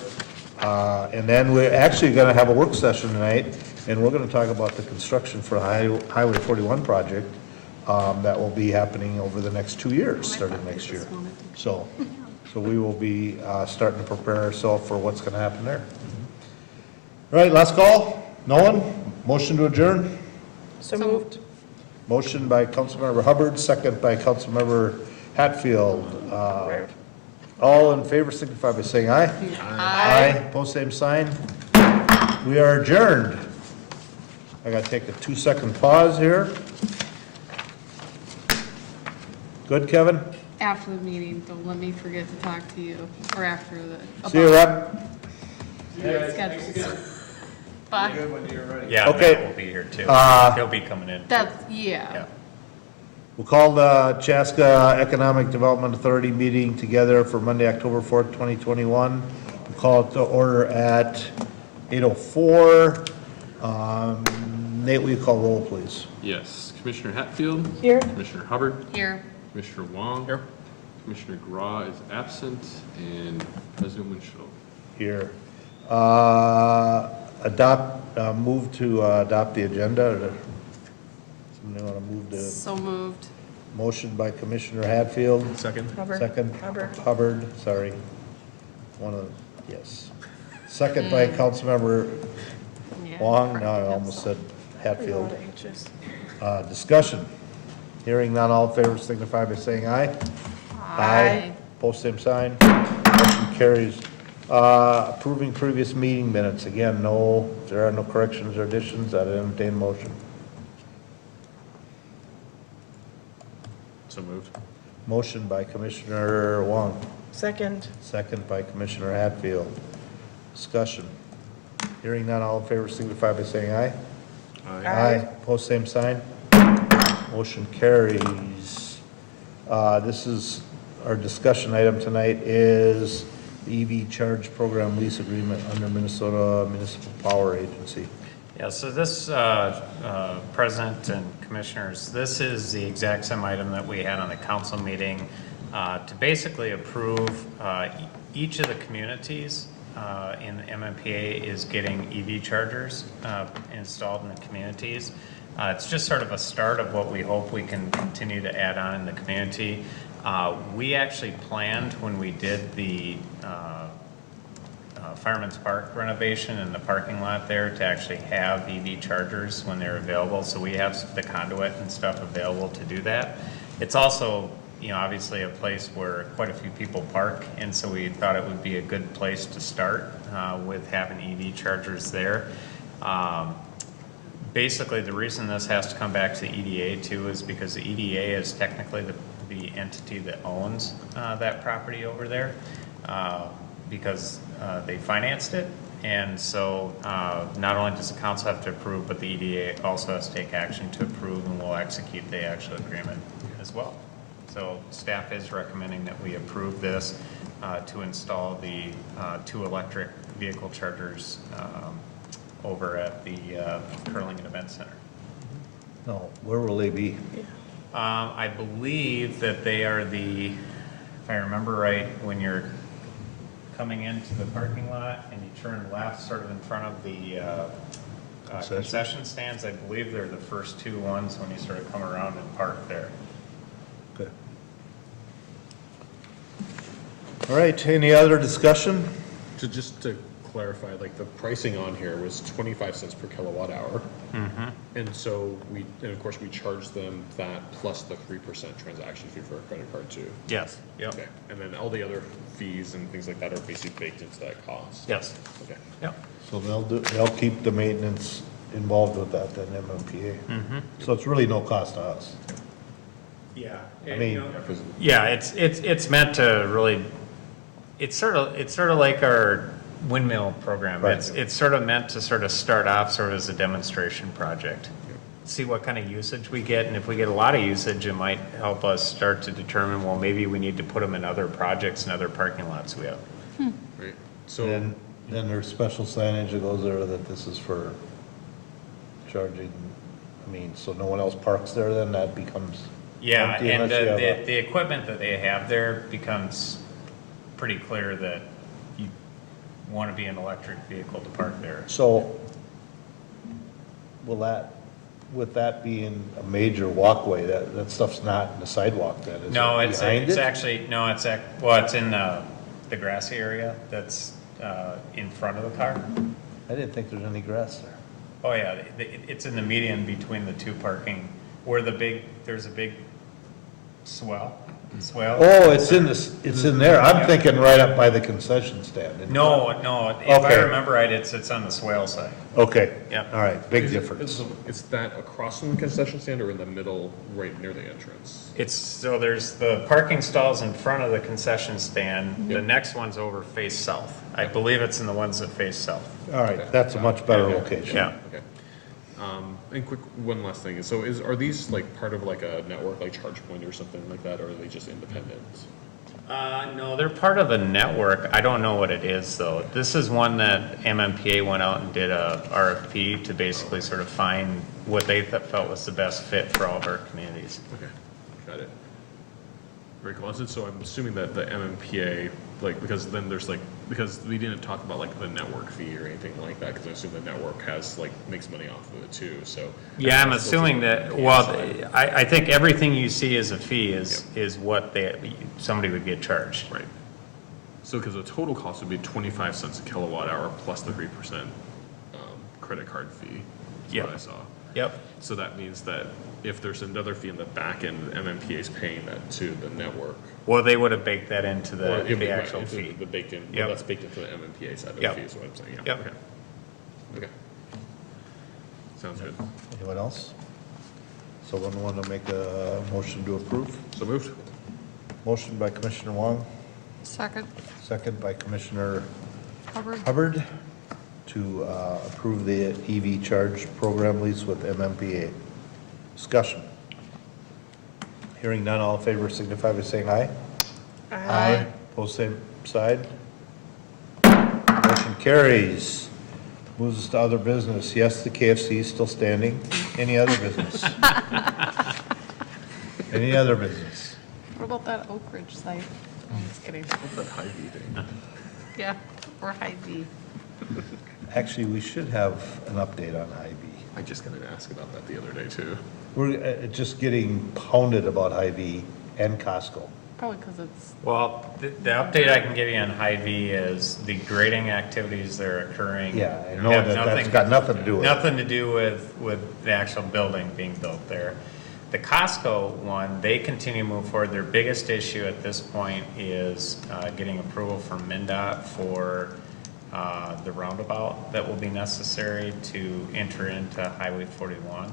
And then we're actually going to have a work session tonight, and we're going to talk about the construction for Highway 41 project that will be happening over the next 2 years, starting next year. So we will be starting to prepare ourselves for what's going to happen there. All right, last call. No one? Motion to adjourn? So moved. Motion by Councilmember Hubbard, second by Councilmember Hatfield. All in favor signify by saying aye. Aye. Post same sign. We are adjourned. I gotta take a 2-second pause here. Good, Kevin? After the meeting, don't let me forget to talk to you, or after the. See you, Rep. Schedules. Bye. Yeah, Okay. Matt will be here too. He'll be coming in. That's, yeah. We'll call the Chaska Economic Development Authority meeting together for Monday, October 4th, 2021. We'll call it to order at 8:04. Nate, will you call roll, please? Yes, Commissioner Hatfield. Here. Commissioner Hubbard. Here. Commissioner Wong. Here. Commissioner Gra is absent, and President Winchell. Here. Move to adopt the agenda. Somebody want to move to, So moved. motion by Commissioner Hatfield, Second. Hubbard. second. Hubbard. Hubbard, sorry. Yes. Second by Councilmember Yeah. Wong, no, I almost said A Hatfield. lot of H's. Discussion. Hearing none, all in favor signify by saying aye. Aye. Post same sign. Motion carries. Approving previous meeting minutes. Again, no, if there are no corrections or additions, I'd entertain a motion. So moved. Motion by Commissioner Wong, Second. second by Commissioner Hatfield. Discussion. Hearing none, all in favor signify by saying aye. Aye. Post same sign. Motion carries. This is, our discussion item tonight is the EV charge program lease agreement under Minnesota Municipal Power Agency. Yeah, so this, President and Commissioners, this is the exact same item that we had on the council meeting to basically approve each of the communities in the MMPA is getting EV chargers installed in the communities. It's just sort of a start of what we hope we can continue to add on in the community. We actually planned when we did the Fireman's Park renovation in the parking lot there to actually have EV chargers when they're available. So we have the conduit and stuff available to do that. It's also, you know, obviously a place where quite a few people park. And so we thought it would be a good place to start with having EV chargers there. Basically, the reason this has to come back to the EDA too is because the EDA is technically the entity that owns that property over there because they financed it. And so not only does the council have to approve, but the EDA also has to take action to approve and will execute the actual agreement as well. So staff is recommending that we approve this to install the 2 electric vehicle chargers over at the Curling and Event Center. No, where will they be? I believe that they are the, if I remember right, when you're coming into the parking lot and you turn left, sort of in front of the concession stands, I believe they're the first 2 ones when you sort of come around and park there. Okay. All right, any other discussion? Just to clarify, like the pricing on here was 25 cents per kilowatt hour. And so and of course we charge them that plus the 3% transaction fee for a credit card too. Yes. Yep. Okay, and then all the other fees and things like that are basically baked into that cost. Yes. Okay. Yep. So they'll keep the maintenance involved with that than MMPA. So it's really no cost to us. Yeah. I mean, Yeah, it's meant to really, it's sort of like our windmill program. Right. It's sort of meant to sort of start off sort of as a demonstration project. See what kind of usage we get, and if we get a lot of usage, it might help us start to determine, well, maybe we need to put them in other projects and other parking lots we have. Right, so. then there's special signage that goes there that this is for charging, I mean, so no one else parks there, then that becomes Yeah, empty and unless you have a- the equipment that they have there becomes pretty clear that you want to be an electric vehicle to park there. So, will that, with that being a major walkway, that stuff's not in the sidewalk then, is it? No, it's behind it? actually, no, it's in the grassy area that's in front of the car. I didn't think there's any grass there. Oh, yeah, it's in the median between the two parking, where there's a big swell. Oh, it's in there, I'm thinking right up by the concession stand. No, if I Okay. remember right, it sits on the swale side. Okay, Yep. all right, big difference. Is that across from the concession stand or in the middle, right near the entrance? So there's the parking stalls in front of the concession stand. The next one's over face south. I believe it's in the ones that face south. All right, that's a much better location. Yeah. Okay. And quick, one last thing, so are these like part of like a network, like ChargePoint or something like that, or are they just independent? No, they're part of a network. I don't know what it is, though. This is one that MMPA went out and did a RFP to basically sort of find what they felt was the best fit for all of our communities. Okay, got it. Very cool. And so I'm assuming that the MMPA, like, because then there's like, because we didn't talk about like the network fee or anything like that, because I assume the network has like, makes money off of it too, so. Yeah, I'm assuming that, well, I think everything you see as a fee is what somebody would get charged. Right. So, because the total cost would be 25 cents a kilowatt hour plus the 3% credit card fee, is what I saw. Yep. So that means that if there's another fee in the back end, MMPA is paying that to the network. Well, they would have baked that into Or it'd be the right actual into fee. The baked in, Yep. well, that's baked into the MMPA side of the Yep. fee is what I'm saying, yeah. Yep. Okay. Okay. Sounds good. Anyone else? Someone want to make a motion to approve? So moved. Motion by Commissioner Wong, Second. second by Commissioner Hubbard. Hubbard to approve the EV charge program lease with MMPA. Discussion. Hearing none, all in favor signify by saying aye. Aye. Pose same side. Motion carries. Moves us to other business. Yes, the KFC is still standing. Any other business? Any other business? What about that Oak Ridge site? I'm just kidding. That high V thing. Yeah, or Hy-Vee. Actually, we should have an update on Hy-Vee. I just got to ask about that the other day too. We're just getting pounded about Hy-Vee and Costco. Probably because it's, Well, the update I can give you on Hy-Vee is the grading activities that are occurring. Yeah, I know have that's got nothing to do with it. Nothing to do with the actual building being built there. The Costco one, they continue to move forward. Their biggest issue at this point is getting approval from MnDOT for the roundabout that will be necessary to enter into Highway 41.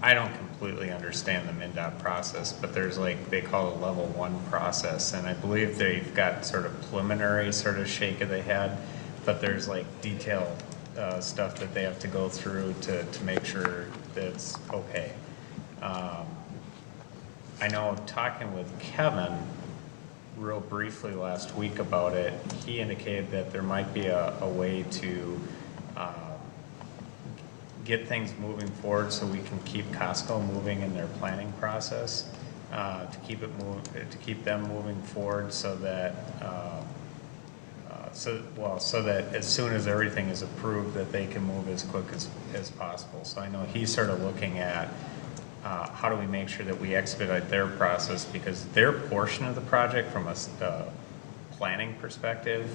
I don't completely understand the MnDOT process, but there's like, they call it a level 1 process, and I believe they've got sort of preliminary sort of shake of the head, but there's like detailed stuff that they have to go through to make sure that it's okay. I know talking with Kevin real briefly last week about it, he indicated that there might be a way to get things moving forward so we can keep Costco moving in their planning process, to keep them moving forward so that so that as soon as everything is approved, that they can move as quick as possible. So I know he's sort of looking at how do we make sure that we expedite their process, because their portion of the project from a planning perspective,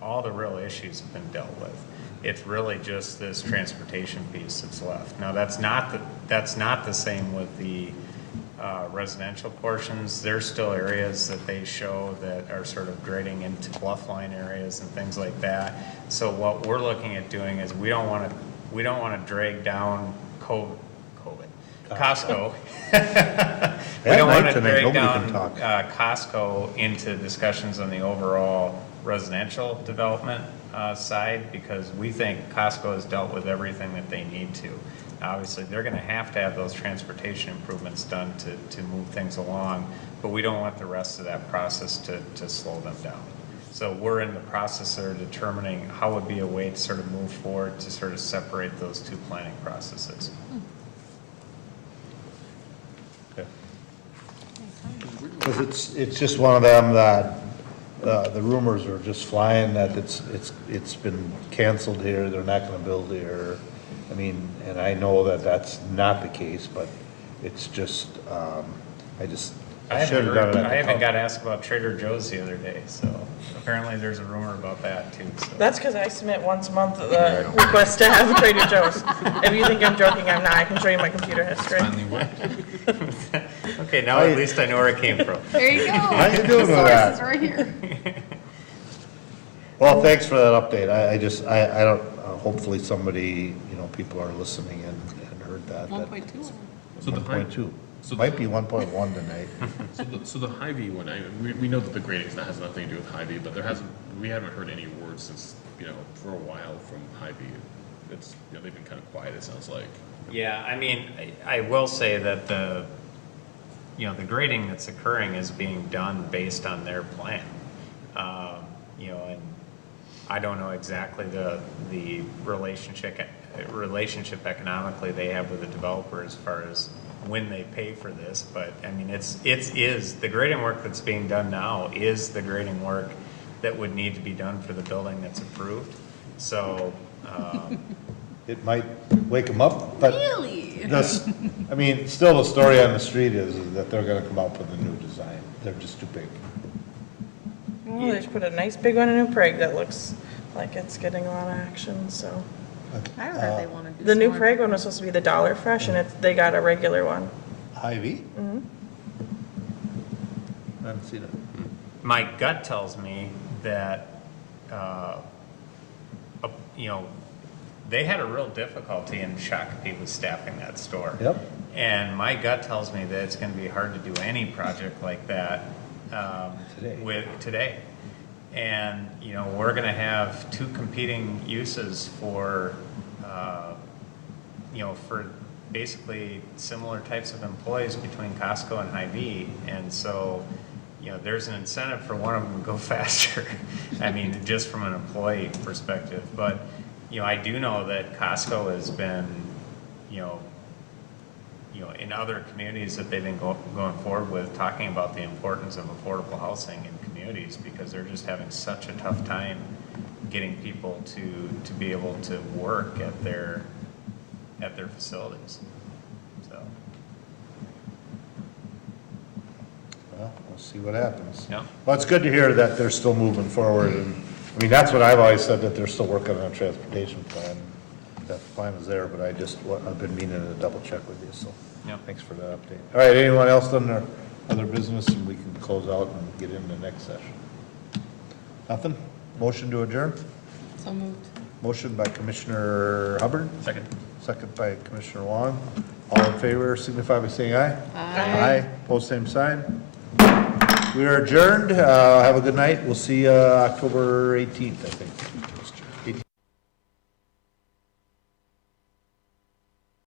all the real issues have been dealt with. It's really just this transportation piece that's left. Now, that's not the same with the residential portions, there's still areas that they show that are sort of grading into bluff line areas and things like that. So what we're looking at doing is we don't want to drag down Costco. We don't want to drag down Costco into discussions on the overall residential development side, because we think Costco has dealt with everything that they need to. Obviously, they're going to have those transportation improvements done to move things along, but we don't want the rest of that process to slow them down. So we're in the process of determining how would be a way to sort of move forward to sort of separate those two planning processes. Because it's just one of them that, the rumors are just flying that it's been canceled here, they're not gonna build here. I mean, and I know that that's not the case, but it's just, I should have done it. I haven't got asked about Trader Joe's the other day, so apparently there's a rumor about that too, so. That's because I submit once a month the request to have Trader Joe's. If you think I'm joking, I'm not. I can show you my computer history. Okay, now at least I know where it came from. There you go. How you doing with The that? source is right here. Well, thanks for that update. I don't, hopefully somebody, people are listening and heard that. 1.2. So the high, 1.2. so the- Might be 1.1 tonight. So the Hy-Vee one, we know that the grading has nothing to do with Hy-Vee, but we haven't heard any words since, for a while from Hy-Vee. It's, they've been kind of quiet, it sounds like. Yeah, I mean, I will say that the grading that's occurring is being done based on their plan. And I don't know exactly the relationship economically they have with the developer as far as when they pay for this, but I mean, the grading work that's being done now is the grading work that would need to be done for the building that's approved. So, It might wake them up, but Really? still the story on the street is that they're gonna come up with a new design. They're just too big. Well, they just put a nice big one in New Prague that looks like it's getting a lot of action, so. I heard they want to do The New some Prague one was supposed to be the Dollar Fresh, and they got a regular one. Hy-Vee? Mm-hmm. I haven't seen it. my gut tells me that, they had a real difficulty in Shakopee with staffing that store. Yep. And my gut tells me that it's gonna be hard to do any project like that, today. And, we're gonna have two competing uses for basically similar types of employees between Costco and Hy-Vee. And so, there's an incentive for one of them to go faster. I mean, just from an employee perspective. But, I do know that Costco has been, in other communities that they've been going forward with, talking about the importance of affordable housing in communities, because they're just having such a tough time getting people to be able to work at their facilities, so. Well, we'll see what happens. Yeah. Well, it's good to hear that they're still moving forward, and, that's what I've always said, that they're still working on a transportation plan. That plan is there, but I've been meaning to double check with you, so. Yep. Thanks for that update. All right, anyone else done their other business, and we can close out and get into the next session? Nothing? Motion to adjourn? So moved. Motion by Commissioner Hubbard, Second. second by Commissioner Wong. All in favor, signify by saying aye. Aye. Aye, pose same sign. We are adjourned. Have a good night. We'll see you October 18th, I think.